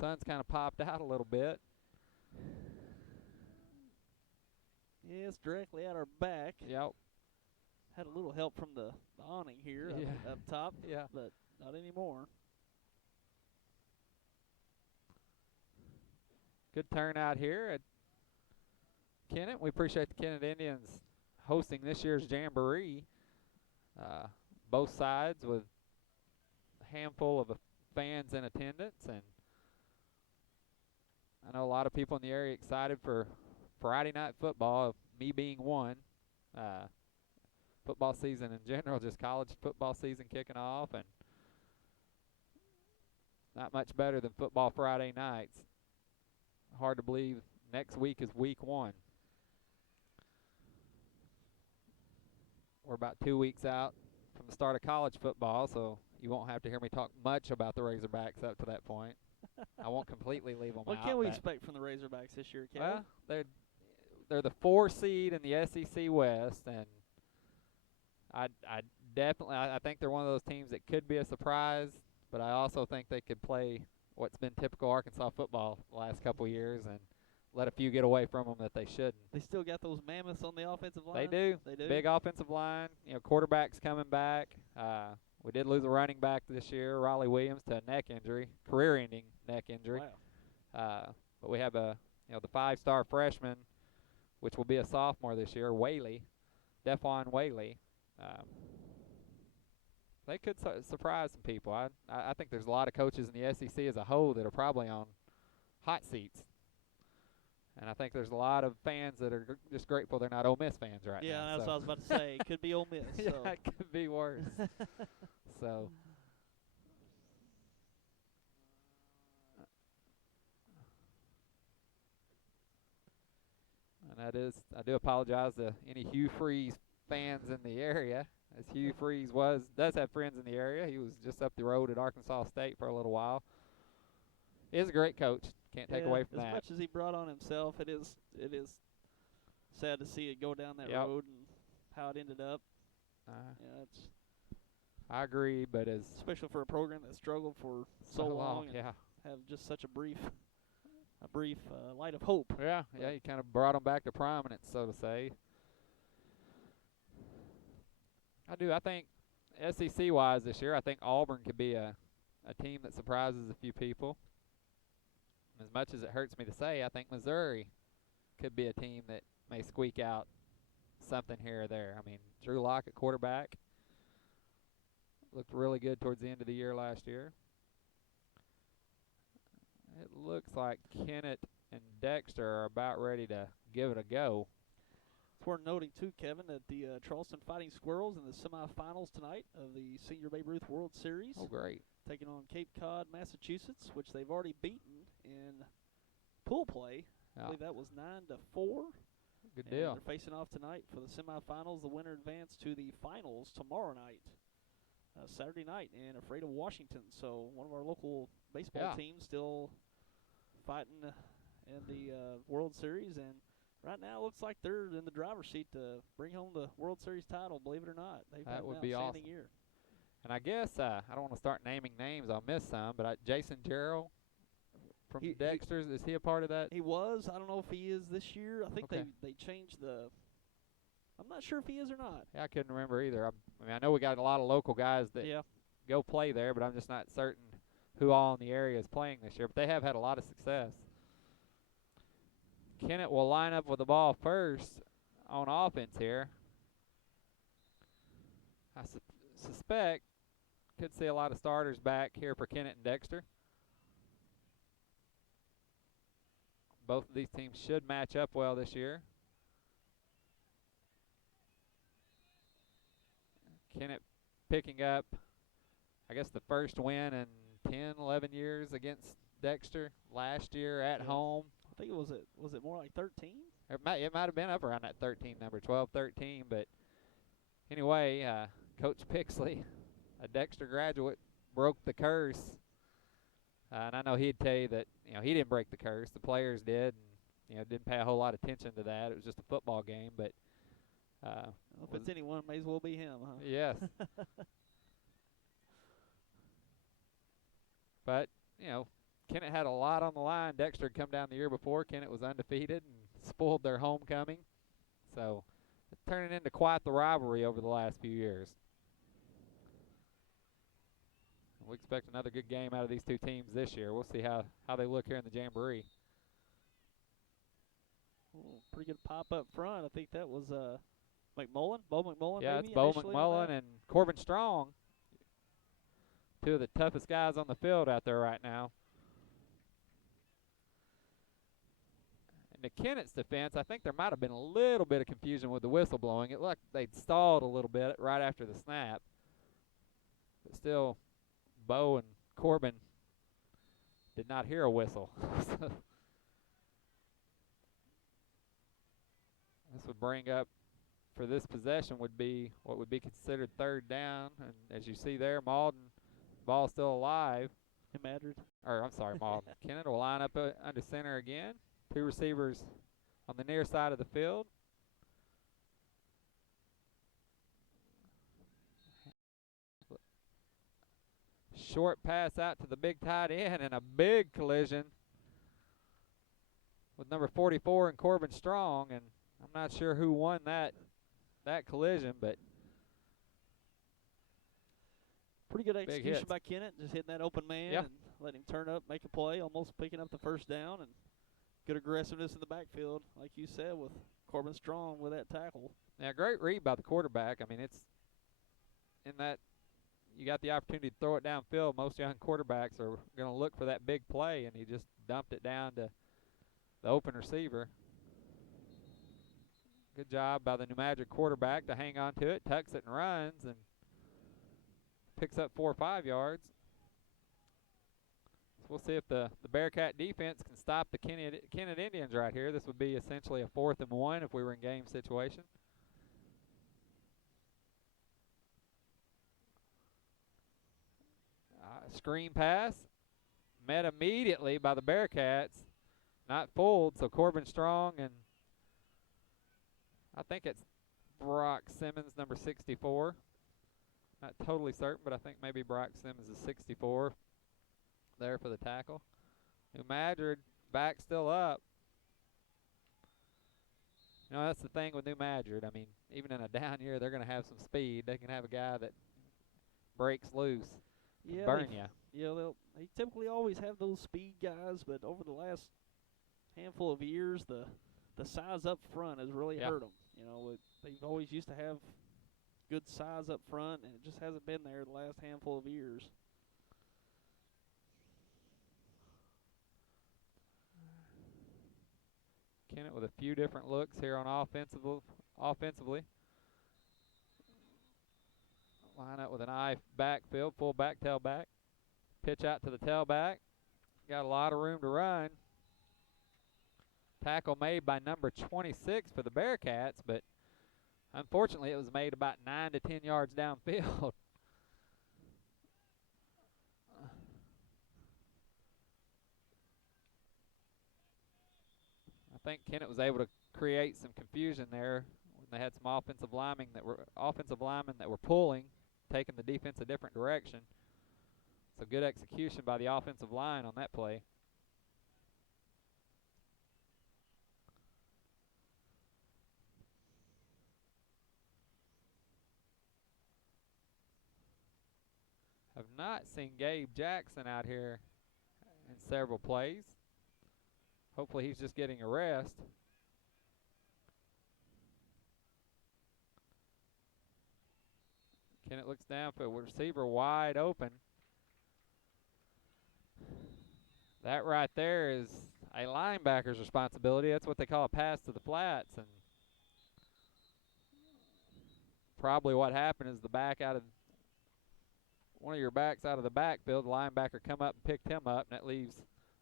sun's kind of popped out a little bit. Yeah, it's directly at our back. Yep. Had a little help from the awning here up top, but not anymore. Good turnout here at Kennett. We appreciate the Kennett Indians hosting this year's Jamboree. Both sides with a handful of fans in attendance, and I know a lot of people in the area excited for Friday night football, me being one. Football season in general, just college football season kicking off, and not much better than football Friday nights. Hard to believe next week is week 1. We're about 2 weeks out from the start of college football, so you won't have to hear me talk much about the Razorbacks up to that point. I won't completely leave them out. What can we expect from the Razorbacks this year, Kevin? Well, they're the 4 seed in the SEC West, and I think they're one of those teams that could be a surprise, but I also think they could play what's been typical Arkansas football the last couple of years and let a few get away from them that they shouldn't. They still got those mammoths on the offensive line? They do. Big offensive line. You know, quarterback's coming back. We did lose a running back this year, Raleigh Williams, to a neck injury, career-ending neck injury. Wow. But we have the 5-star freshman, which will be a sophomore this year, Whaley, Dephon Whaley. they could surprise some people. I think there's a lot of coaches in the SEC as a whole that are probably on hot seats. And I think there's a lot of fans that are just grateful they're not Ole Miss fans right now. Yeah, that's so. what I was about to say. Could be Ole Miss. Yeah, So. it could be worse. So. And I do apologize to any Hugh Freeze fans in the area, as Hugh Freeze does have friends in the area. He was just up the road at Arkansas State for a little while. He is a great coach. Can't take away from that. As much as he brought on himself, it is sad to see it go down that road and how it ended up. I agree, but especially for a program that struggled for so long and have just such a brief light of hope. Yeah, he kind of brought them back to prominence, so to say. I think SEC-wise this year, I think Auburn could be a team that surprises a few people. As much as it hurts me to say, I think Missouri could be a team that may squeak out something here or there. I mean, Drew Lock at quarterback looked really good towards the end of the year last year. It looks like Kennett and Dexter are about ready to give it a go. It's worth noting, too, Kevin, that the Charleston Fighting Squirrels in the semifinals tonight of the Senior Babe Ruth World Series. Oh, great. Taking on Cape Cod, Massachusetts, which they've already beaten in pool play. I believe that was 9-4. Good deal. They're facing off tonight for the semifinals. The winner advanced to the finals tomorrow night, Saturday night, and afraid of Washington. So one of our local baseball teams still fighting in the World Series, and right now it looks like they're in the driver's seat to bring home the World Series title, believe it or not. They've had an outstanding year. And I guess, I don't want to start naming names, I'll miss some, but Jason Jarrell from Dexter's, is he a part of that? He was. I don't know if he is this year. I think they changed I'm not sure if he is or not. Yeah, I couldn't remember either. I know we got a lot of local guys that go play there, but I'm just not certain who all in the area is playing this year. But they have had a lot of success. Kennett will line up with the ball first on offense here. I suspect could see a lot of starters back here for Kennett and Dexter. Both of these teams should match up well this year. Kennett picking up, I guess, the first win in 10, 11 years against Dexter last year at home. I think was it more like 13? It might have been up around that 13 number, 12, 13. But anyway, Coach Pixley, a Dexter graduate, broke the curse. And I know he'd tell you that he didn't break the curse. The players did, and didn't pay a whole lot of attention to that. It was just a football game, but if it's anyone, it may as well be him, huh? Yes. But Kennett had a lot on the line. Dexter had come down the year before. Kennett was undefeated and spoiled their homecoming. So it's turning into quite the rivalry over the last few years. We expect another good game out of these two teams this year. We'll see how they look here in the Jamboree. Pretty good pop up front. I think that was McMullen, Bo McMullen. Yeah, maybe, it's Bo McMullen and Corbin Strong. Two of the toughest guys on the field out there right now. And to Kennett's defense, I think there might have been a little bit of confusion with the whistle blowing. It looked like they'd stalled a little bit right after the snap. But still, Bo and Corbin did not hear a whistle. This would bring up, for this possession, would be what would be considered third down. And as you see there, Malden, ball still alive. In Madrid. Or, I'm sorry, Malden. Kennett will line up under center again. Two receivers on the near side of the field. Short pass out to the big tight end, and a big collision with number 44 and Corbin Strong. And I'm not sure who won that collision, but pretty good execution by Kennett, just hitting that open man and letting him turn up, make a play, almost picking up the first down, and good aggressiveness in the backfield, like you said, with Corbin Strong with that tackle. Yeah, great read by the quarterback. I mean, it's in that you got the opportunity to throw it downfield, most young quarterbacks are going to look for that big play, and he just dumped it down to the open receiver. Good job by the New Madrid quarterback to hang on to it, tucks it and runs, and picks up 4 or 5 yards. So we'll see if the Bearcat defense can stop the Kennett Indians right here. This would be essentially a 4th and 1 if we were in game situation. Screen pass, met immediately by the Bearcats. Not fooled, so Corbin Strong and I think it's Brock Simmons, number 64. Not totally certain, but I think maybe Brock Simmons is 64 there for the tackle. New Madrid back still up. You know, that's the thing with New Madrid. I mean, even in a down year, they're going to have some speed. They can have a guy that breaks loose and burn you. Yeah, they typically always have those speed guys, but over the last handful of years, the size up front has really hurt them. You know, they've always used to have good size up front, and it just hasn't been there the last handful of years. Kennett with a few different looks here on offensively. Line up with an eye backfield, full back, tailback. Pitch out to the tailback. Got a lot of room to run. Tackle made by number 26 for the Bearcats, but unfortunately it was made about 9 to 10 yards downfield. I think Kennett was able to create some confusion there when they had some offensive linemen that were pulling, taking the defense a different direction. So good execution by the offensive line on that play. Have not seen Gabe Jackson out here in several plays. Hopefully he's just getting a rest. Kennett looks down for a receiver wide open. That right there is a linebacker's responsibility. That's what they call a pass to the flats. And probably what happened is one of your backs out of the backfield, the linebacker come up and picked him up, and that leaves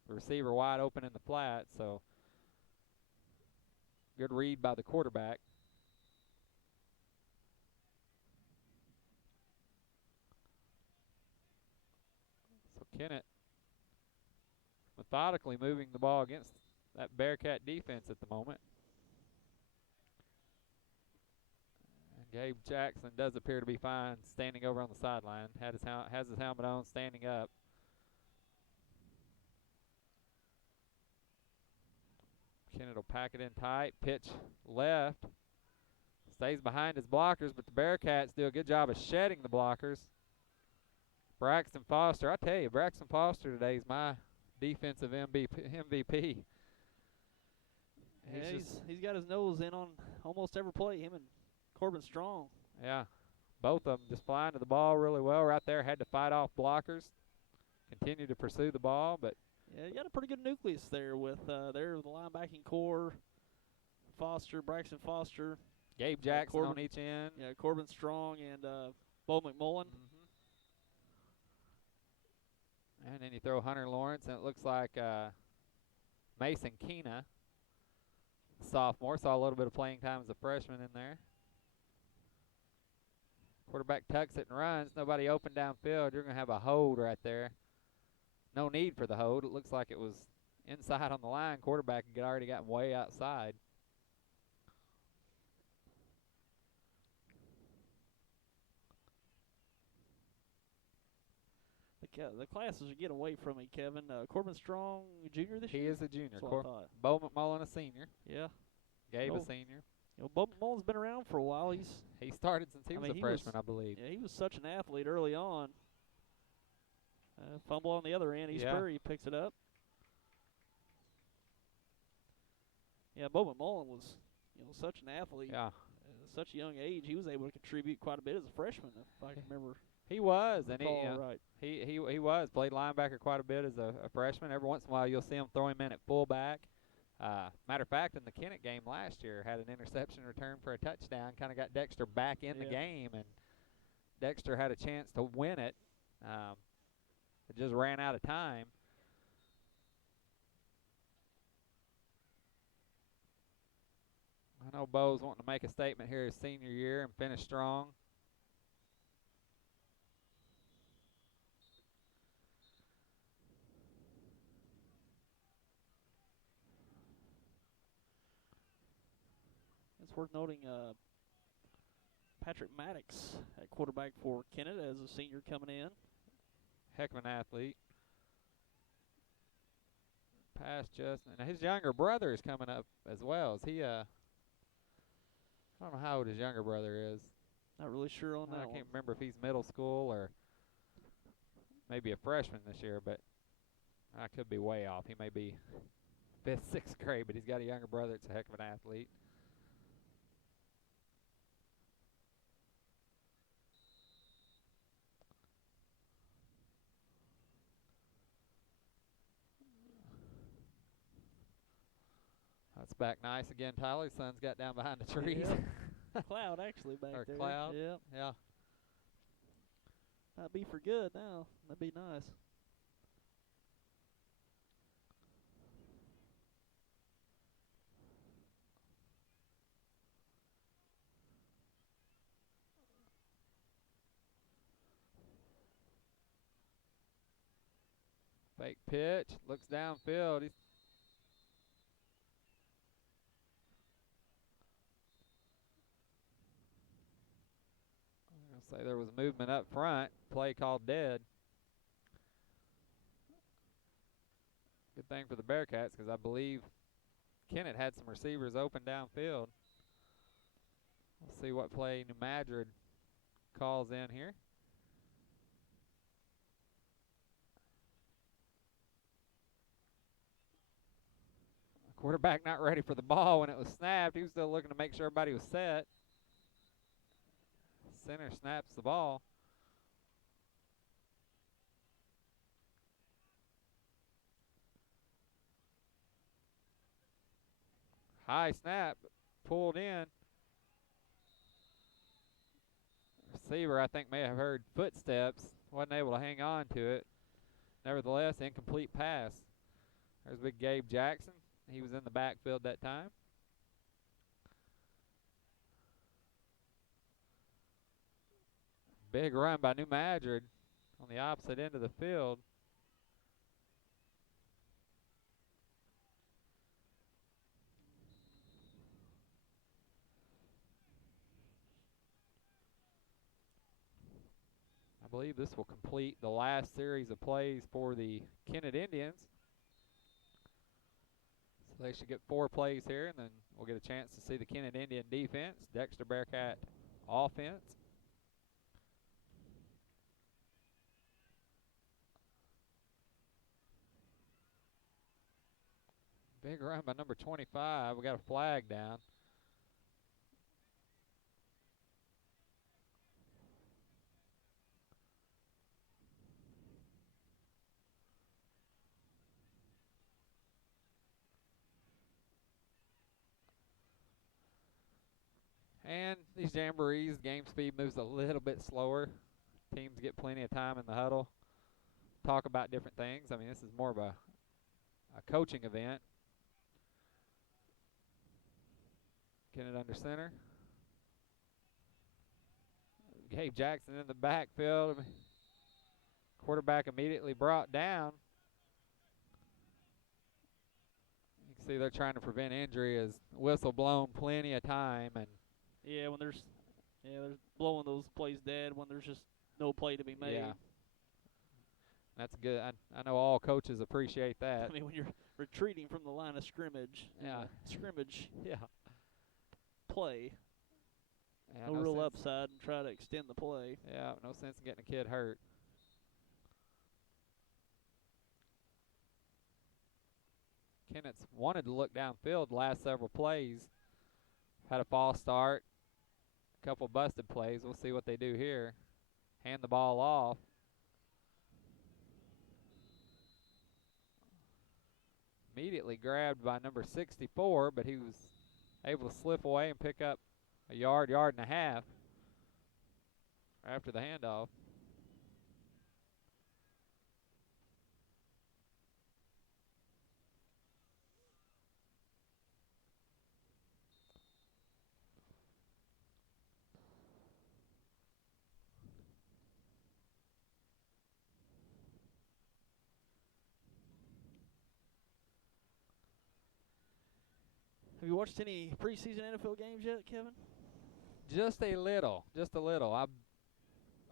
the receiver wide open in the flat. So good read by the quarterback. So Kennett methodically moving the ball against that Bearcat defense at the moment. Gabe Jackson does appear to be fine, standing over on the sideline. Has his helmet on, standing up. Kennett will pack it in tight. Pitch left. Stays behind his blockers, but the Bearcats do a good job of shedding the blockers. Braxton Foster, I tell you, Braxton Foster today is my defensive MVP. Yeah, he's got his nose in on almost every play, him and Corbin Strong. Yeah, both of them just flying to the ball really well right there. Had to fight off blockers. Continue to pursue the ball, but yeah, you got a pretty good nucleus there with the linebacking core. Braxton Foster. Gabe Jackson on each end. Yeah, Corbin Strong and Bo McMullen. And then you throw Hunter Lawrence, and it looks like Mason Keena, sophomore. Saw a little bit of playing time as a freshman in there. Quarterback tucks it and runs. Nobody open downfield. You're going to have a hold right there. No need for the hold. It looks like it was inside on the line. Quarterback had already gotten way outside. The classes are getting away from me, Kevin. Corbin Strong, junior this year? He is a junior. Bo McMullen, a senior. Yeah. Gabe, a senior. You know, Bo McMullen's been around for a while. He started since he was a freshman, I believe. Yeah, he was such an athlete early on. Fumble on the other end. East Prairie picks it up. Yeah, Bo McMullen was, such an athlete. Yeah. At such a young age, he was able to contribute quite a bit as a freshman, if I can remember. He was, and Right. he was played linebacker quite a bit as a freshman. Every once in a while, you'll see him throw him in at fullback. Matter of fact, in the Kennett game last year, had an interception return for a touchdown. Kind of got Dexter back in the game, and Dexter had a chance to win it. It just ran out of time. I know Bo's wanting to make a statement here his senior year and finish strong. It's worth noting Patrick Maddox at quarterback for Kennett as a senior coming in. Heck of an athlete. Past Justin. Now his younger brother is coming up as well. Is he I don't know how old his younger brother is. Not really sure on that I can't remember if he's middle school or maybe a freshman this year, but I could be way off. He may be 5th, 6th grade, but he's got a younger brother that's a heck of an athlete. That's back nice again, Tyler. The sun's got down behind the trees. Yep. Cloud actually back or there. Cloud. Yep. Yeah. That'd be for good now. That'd be nice. Fake pitch. Looks downfield. Say there was movement up front. Play called dead. Good thing for the Bearcats because I believe Kennett had some receivers open downfield. We'll see what play New Madrid calls in here. Quarterback not ready for the ball when it was snapped. He was still looking to make sure everybody was set. Center snaps the ball. High snap, pulled in. Receiver, I think, may have heard footsteps. Wasn't able to hang on to it. Nevertheless, incomplete pass. There's big Gabe Jackson. He was in the backfield that time. Big run by New Madrid on the opposite end of the field. I believe this will complete the last series of plays for the Kennett Indians. So they should get 4 plays here, and then we'll get a chance to see the Kennett Indian defense, Dexter Bearcat offense. Big run by number 25. We got a flag down. And these jamborees, game speed moves a little bit slower. Teams get plenty of time in the huddle. Talk about different things. I mean, this is more of a coaching event. Kennett under center. Gabe Jackson in the backfield. Quarterback immediately brought down. You can see they're trying to prevent injury as whistle blown plenty of time. And yeah, when they're blowing those plays dead when there's just no play to be made. Yeah. That's good. I know all coaches appreciate that. I mean, when you're retreating from the line of scrimmage, yeah, yeah, play, yeah, no real upside, and try to extend the play. Yeah, no sense in getting a kid hurt. Kennett's wanted to look downfield the last several plays. Had a false start, a couple busted plays. We'll see what they do here. hand the ball off. Immediately grabbed by number 64, but he was able to slip away and pick up a yard and a half after the handoff. Have you watched any preseason NFL games yet, Kevin? Just a little. I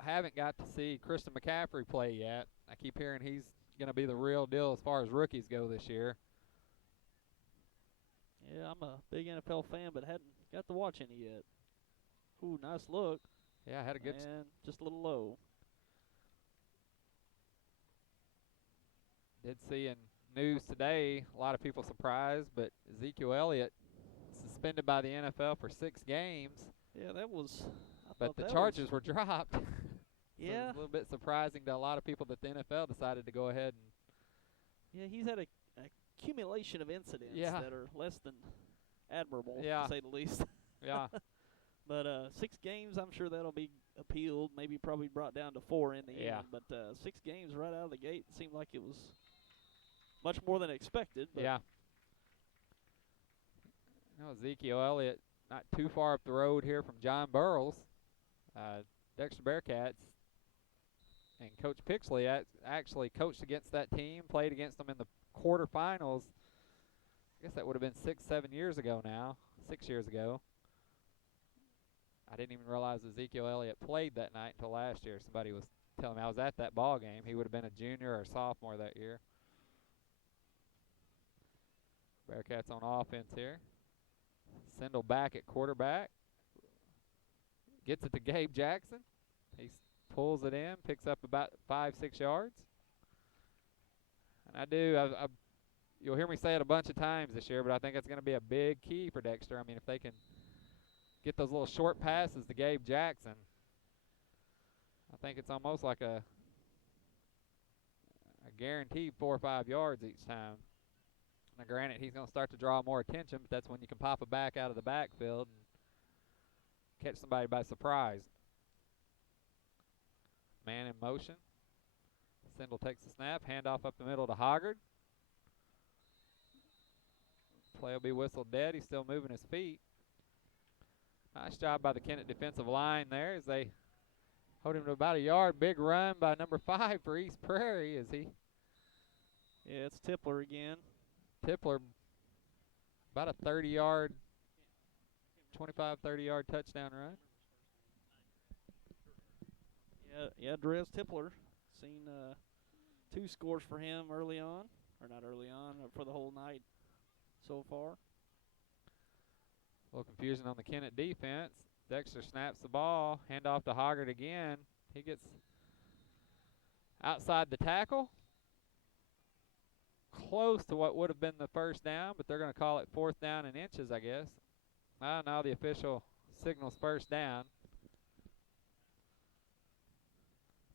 haven't got to see Christian McCaffrey play yet. I keep hearing he's going to be the real deal as far as rookies go this year. Yeah, I'm a big NFL fan, but hadn't got to watch any yet. Ooh, nice look. Yeah, I had a good... And just a little low. Did see in news today, a lot of people surprised, but Ezekiel Elliott suspended by the NFL for 6 games. Yeah, that was... But the charges were dropped. Yeah. So it was a little bit surprising to a lot of people that the NFL decided to go ahead and... Yeah, he's had a accumulation of incidents that are less than admirable, to say the least. Yeah. But 6 games, I'm sure that'll be appealed, maybe probably brought down to 4 in the end. But 6 games right out of the gate seemed like it was much more than expected. But yeah. You know, Ezekiel Elliott, not too far up the road here from John Burroughs, Dexter Bearcats, and Coach Pixley actually coached against that team, played against them in the quarterfinals. I guess that would have been 6-7 years ago now, 6 years ago. I didn't even realize Ezekiel Elliott played that night until last year. Somebody was telling me I was at that ball game. He would have been a junior or sophomore that year. Bearcats on offense here. Sindel back at quarterback. Gets it to Gabe Jackson. He pulls it in, picks up about 5-6 yards. And you'll hear me say it a bunch of times this year, but I think it's going to be a big key for Dexter. I mean, if they can get those little short passes to Gabe Jackson, I think it's almost like a guaranteed 4 or 5 yards each time. Now, granted, he's going to start to draw more attention, but that's when you can pop a back out of the backfield and catch somebody by surprise. Man in motion. Sindel takes the snap, handoff up the middle to Hoggard. Play will be whistled dead. He's still moving his feet. Nice job by the Kennett defensive line there as they hold him to about a yard. Big run by number 5 for East Prairie as he... Yeah, it's Tipler again. Tipler, about a 30-yard, 25, 30-yard touchdown run. Yeah, Drez Tipler. Seen 2 scores for him early on, or not early on, for the whole night so far. A little confusion on the Kennett defense. Dexter snaps the ball, handoff to Hoggard again. He gets outside the tackle. Close to what would have been the first down, but they're going to call it 4th down and inches, I guess. Now the official signals first down.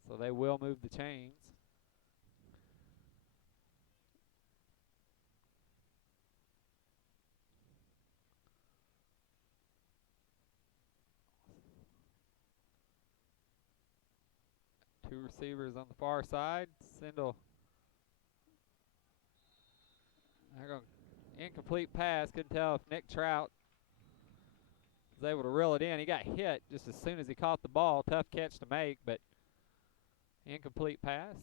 So they will move the chains. Two receivers on the far side. Sindel. They're going incomplete pass. Couldn't tell if Nick Trout was able to reel it in. He got hit just as soon as he caught the ball. Tough catch to make, but incomplete pass.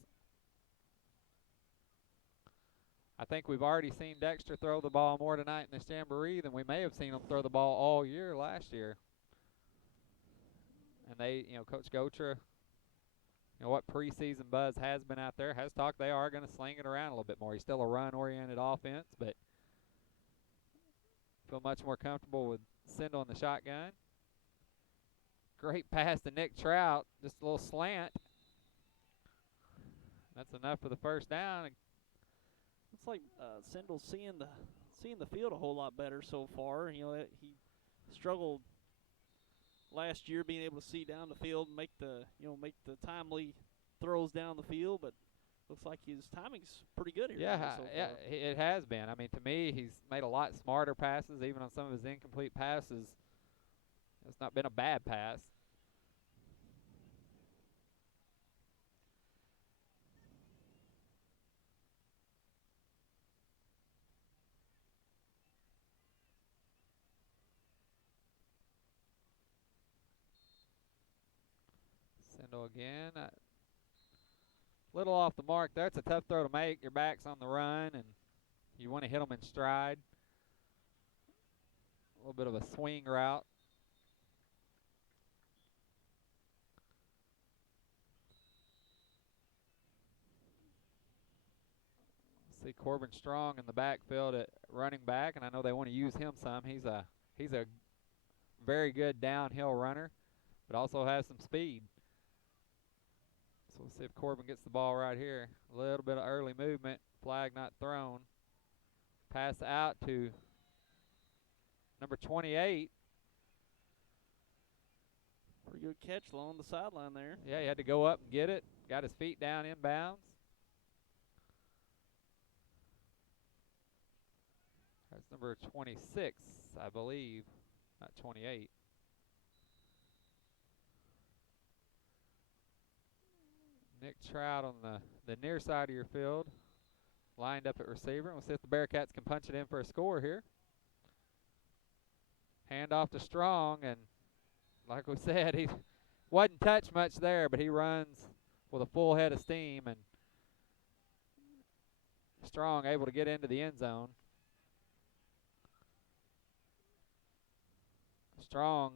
I think we've already seen Dexter throw the ball more tonight in this Jamboree than we may have seen him throw the ball all year last year. And they, Coach Gotra, what preseason buzz has been out there, has talked they are going to sling it around a little bit more. He's still a run-oriented offense, but feel much more comfortable with Sindel in the shotgun. Great pass to Nick Trout, just a little slant. That's enough for the first down. It's like Sindel seeing the field a whole lot better so far. He struggled last year, being able to see down the field and make the timely throws down the field, but looks like his timing's pretty good here. Yeah, so yeah, it has been. I mean, to me, he's made a lot smarter passes, even on some of his incomplete passes. It's not been a bad pass. Sendle again. Little off the mark there. It's a tough throw to make. Your back's on the run, and you want to hit them in stride. A little bit of a swing route. See Corbin Strong in the backfield at running back, and I know they want to use him some. He's a very good downhill runner, but also has some speed. So we'll see if Corbin gets the ball right here. A little bit of early movement. Flag not thrown. Pass out to number 28. Pretty good catch along the sideline there. Yeah, he had to go up and get it. Got his feet down inbounds. That's number 26, I believe, not 28. Nick Trout on the near side of your field, lined up at receiver. We'll see if the Bearcats can punch it in for a score here. Hand off to Strong, and like we said, he wasn't touched much there, but he runs with a full head of steam, and Strong able to get into the end zone. Strong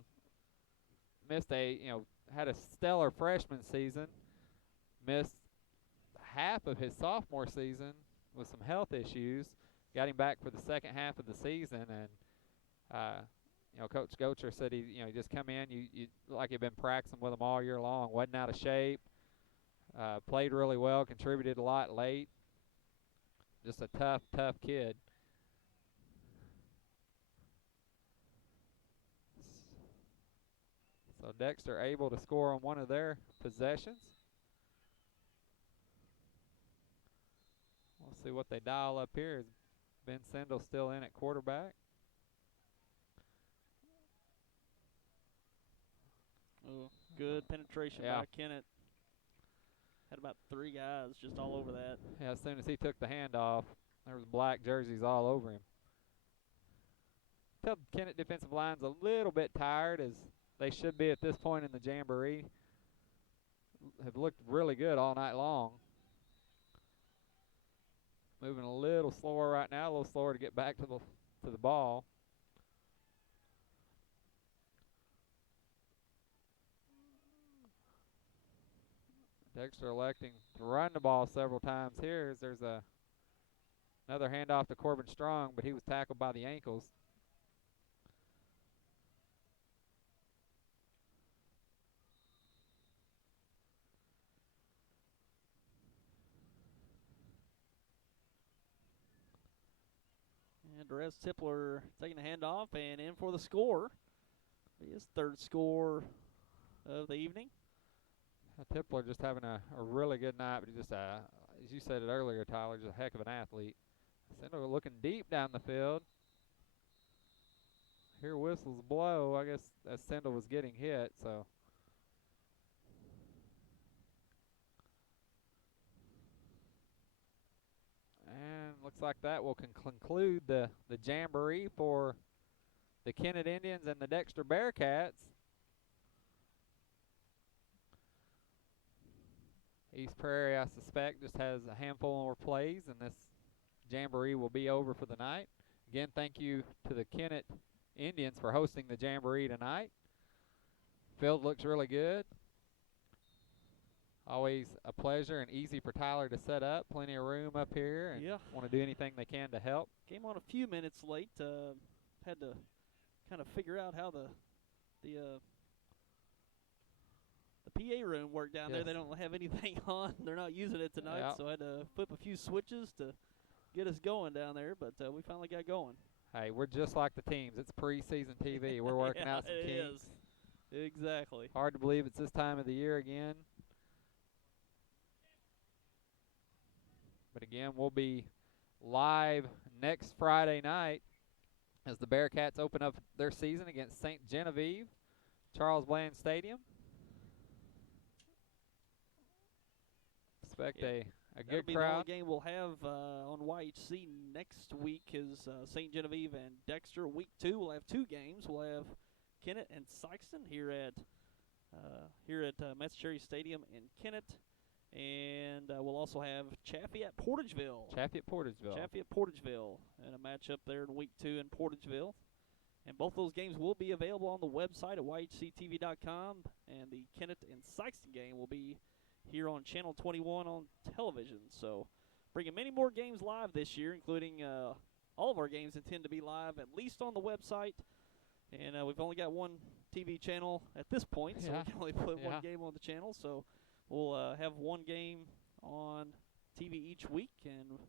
missed had a stellar freshman season, missed half of his sophomore season with some health issues, got him back for the second half of the season, and Coach Gocher said he just come in, you like you've been practicing with him all year long, wasn't out of shape, played really well, contributed a lot late, just a tough kid. So Dexter able to score on one of their possessions. We'll see what they dial up here. Is Ben Sendle still in at quarterback? Oh, good penetration by Kennett. Had about 3 guys just all over that. Yeah, as soon as he took the handoff, there was black jerseys all over him. Tell the Kennett defensive line's a little bit tired, as they should be at this point in the Jamboree. Have looked really good all night long. Moving a little slower right now, a little slower to get back to the ball. Dexter electing to run the ball several times here, as there's another handoff to Corbin Strong, but he was tackled by the ankles. And Derez Tipler taking the handoff and in for the score. His 3rd score of the evening. Tipler just having a really good night, but he just, as you said it earlier, Tyler, just a heck of an athlete. Sendle looking deep down the field. Hear whistles blow. I guess as Sendle was getting hit, so. And looks like that will conclude the Jamboree for the Kennett Indians and the Dexter Bearcats. East Prairie, I suspect, just has a handful more plays, and this Jamboree will be over for the night. Again, thank you to the Kennett Indians for hosting the Jamboree tonight. Field looks really good. Always a pleasure and easy for Tyler to set up. Plenty of room up here, and want to do anything they can to help. Came on a few minutes late. Had to kind of figure out how the PA room worked down there. They don't have anything on. They're not using it tonight, so I had to flip a few switches to get us going down there, but we finally got going. Hey, we're just like the teams. It's preseason TV. We're working out some kinks. Exactly. Hard to believe it's this time of the year again. But again, we'll be live next Friday night as the Bearcats open up their season against St. Genevieve, Charles Bland Stadium. Expect a good be crowd. The only game we'll have on YHC next week is St. Genevieve and Dexter. Week 2, we'll have 2 games. We'll have Kennett and Sykeston here at Metz Cherry Stadium in Kennett. And we'll also have Chaffee at Portageville. Chaffee at Portageville. And a matchup there in Week 2 in Portageville. And both those games will be available on the website at yhctv.com. And the Kennett and Sykeston game will be here on Channel 21 on television. So bringing many more games live this year, including all of our games intend to be live at least on the website. And we've only got one TV channel at this point, so we can only put one game on the channel. So we'll have one game on TV each week, and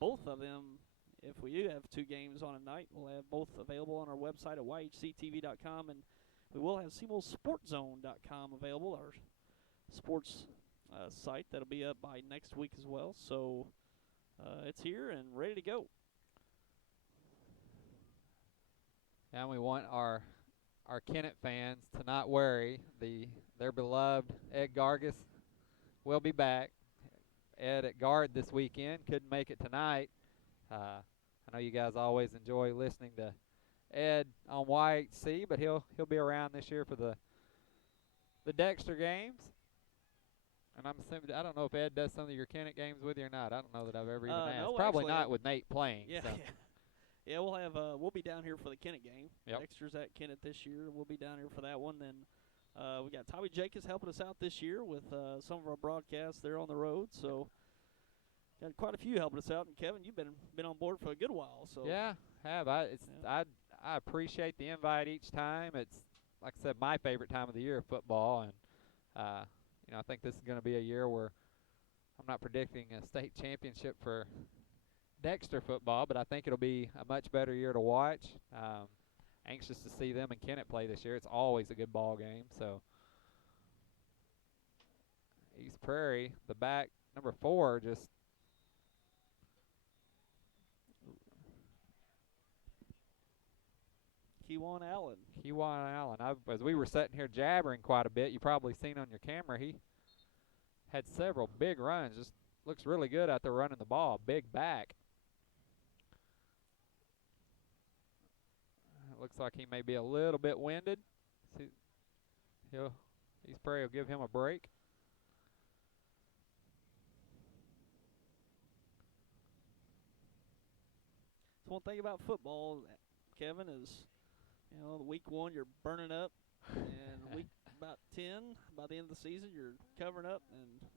both of them, if we do have 2 games on a night, we'll have both available on our website at yhctv.com, and we will have SeamoreSportZone.com available, our sports site that'll be up by next week as well. So it's here and ready to go. And we want our Kennett fans to not worry. Their beloved Ed Gargis will be back. Ed at guard this weekend. Couldn't make it tonight. I know you guys always enjoy listening to Ed on YHC, but he'll be around this year for the Dexter games. And I'm assuming, I don't know if Ed does some of your Kennett games with you or not. I don't know that I've ever even asked. No, probably actually, not with Nate playing. Yeah, so. Yeah, we'll be down here for the Kennett game. Yep. Dexter's at Kennett this year. We'll be down here for that one. Then we got Tommy Jacobs helping us out this year with some of our broadcasts there on the road. So got quite a few helping us out. And Kevin, you've been on board for a good while. So yeah, have I appreciate the invite each time. It's, like I said, my favorite time of the year of football, and I think this is going to be a year where I'm not predicting a state championship for Dexter football, but I think it'll be a much better year to watch. Anxious to see them and Kennett play this year. It's always a good ball game. So East Prairie, the back, number 4, just Kewan Allen. As we were sitting here jabbering quite a bit, you probably seen on your camera, he had several big runs. Just looks really good out there running the ball. Big back. It looks like he may be a little bit winded. East Prairie will give him a break. So one thing about football, Kevin, is the week 1 you're burning up, and week about 10, by the end of the season, you're covering up and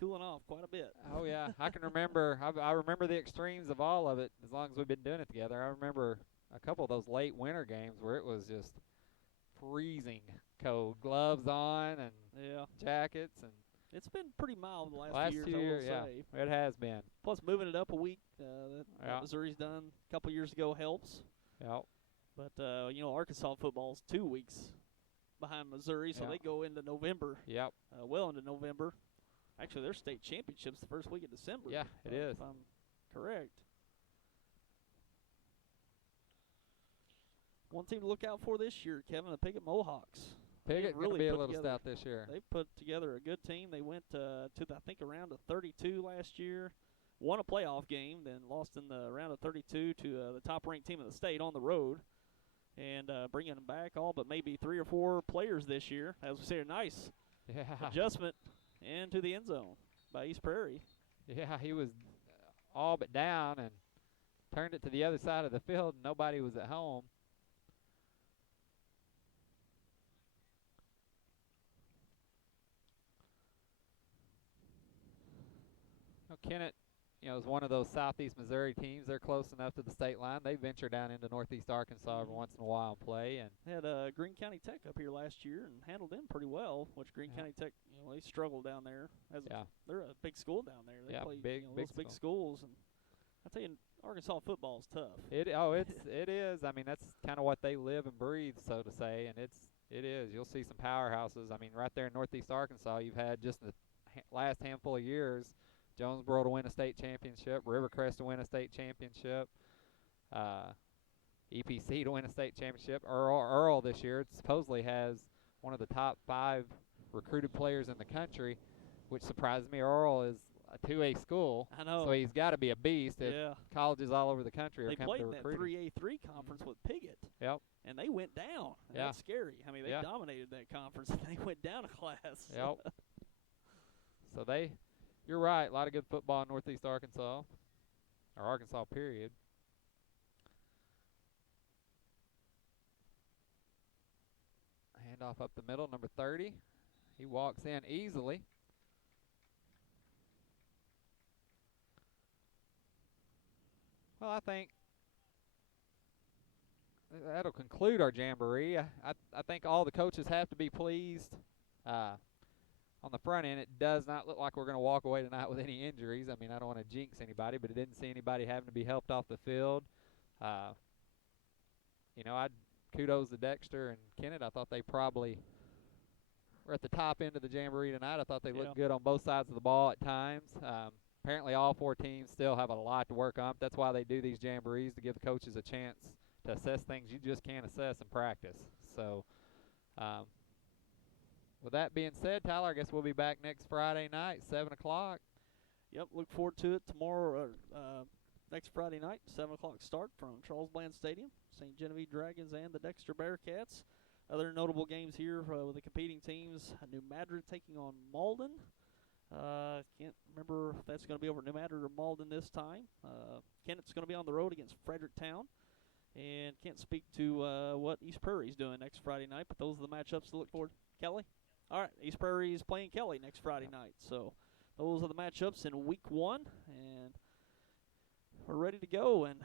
cooling off quite a bit. Oh yeah, I can remember. I remember the extremes of all of it. As long as we've been doing it together, I remember a couple of those late winter games where it was just freezing cold, gloves on and jackets, and it's been pretty mild the last few years. I will say. It has been. Plus, moving it up a week that Missouri's done a couple years ago helps. Yeah. But Arkansas football's 2 weeks behind Missouri, so they go into November. Yep. Well into November. Actually, their state championship's the first week of December. Yeah, it is. If I'm correct. One team to look out for this year, Kevin, the Piggott Mohawks. Piggott really be a little stout this year. They've put together a good team. They went to I think a round of 32 last year. Won a playoff game, then lost in the round of 32 to the top-ranked team in the state on the road. And bringing them back all but maybe 3 or 4 players this year. As we say, a nice adjustment into the end zone by East Prairie. Yeah, he was all but down and turned it to the other side of the field, and nobody was at home. Kennett, is one of those southeast Missouri teams. They're close enough to the state line. They venture down into northeast Arkansas every once in a while and play. And they had Greene County Tech up here last year and handled them pretty well, which Greene County Tech, they struggle down there. They're a big school down there. They play big schools. And I tell you, Arkansas football is tough. It is. I mean, that's kind of what they live and breathe, so to say, and it is. You'll see some powerhouses. I mean, right there in Northeast Arkansas, you've had just the last handful of years, Jonesboro to win a state championship, Rivercrest to win a state championship, EPC to win a state championship. Earl this year supposedly has one of the top 5 recruited players in the country, which surprised me. Earl is a 2A school, I know. so he's got to be a beast if Yeah. colleges all over the country are coming to They played in that recruiting. 3A3 conference with Piggott. Yep. And they went down. And Yeah. That's scary. I mean, they Yeah. dominated that conference, and they went down a class. Yep. So you're right, a lot of good football in Northeast Arkansas, or Arkansas period. Handoff up the middle, number 30. He walks in easily. Well, I think that'll conclude our Jamboree. I think all the coaches have to be pleased. On the front end, it does not look like we're going to walk away tonight with any injuries. I mean, I don't want to jinx anybody, but it didn't see anybody having to be helped off the field. I'd kudos to Dexter and Kennett. I thought they probably were at the top end of the Jamboree tonight. I thought they looked good on both sides of the ball at times. Apparently all 4 teams still have a lot to work on. That's why they do these Jamborees, to give the coaches a chance to assess things you just can't assess in practice. So, with that being said, Tyler, I guess we'll be back next Friday night, 7 o'clock. Yep, look forward to it tomorrow, next Friday night, 7 o'clock start from Charles Bland Stadium, St. Genevieve Dragons and the Dexter Bearcats. Other notable games here with the competing teams, New Madrid taking on Malden. Can't remember if that's going to be over New Madrid or Malden this time. Kennett's going to be on the road against Fredericktown. And can't speak to what East Prairie is doing next Friday night, but those are the matchups to look forward to. Kelly? All right, East Prairie is playing Kelly next Friday night. So those are the matchups in Week 1, and we're ready to go. And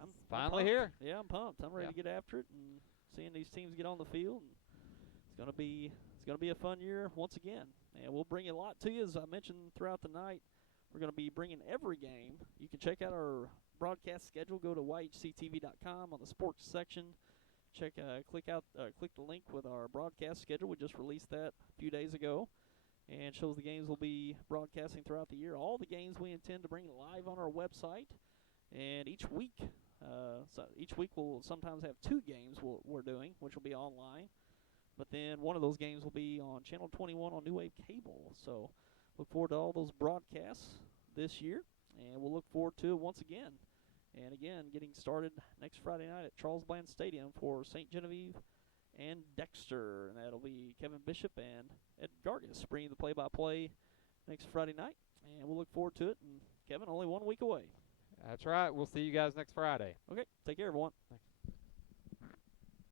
I'm finally pumped. here. Yeah, I'm pumped. I'm ready to get after it and seeing these teams get on the field. And it's gonna be a fun year once again, and we'll bring a lot to you. As I mentioned throughout the night, we're gonna be bringing every game. You can check out our broadcast schedule. Go to yhctv.com on the sports section. Click the link with our broadcast schedule. We just released that a few days ago, and shows the games we'll be broadcasting throughout the year. All the games we intend to bring live on our website, and each week we'll sometimes have 2 games we're doing, which will be online. But then one of those games will be on Channel 21 on New Wave Cable. So look forward to all those broadcasts this year, and we'll look forward to it once again. And again, getting started next Friday night at Charles Bland Stadium for St. Genevieve and Dexter. And that'll be Kevin Bishop and Ed Gargis bringing the play-by-play next Friday night. And we'll look forward to it. And Kevin, only 1 week away. That's right. We'll see you guys next Friday. Okay, take care, everyone. Thanks.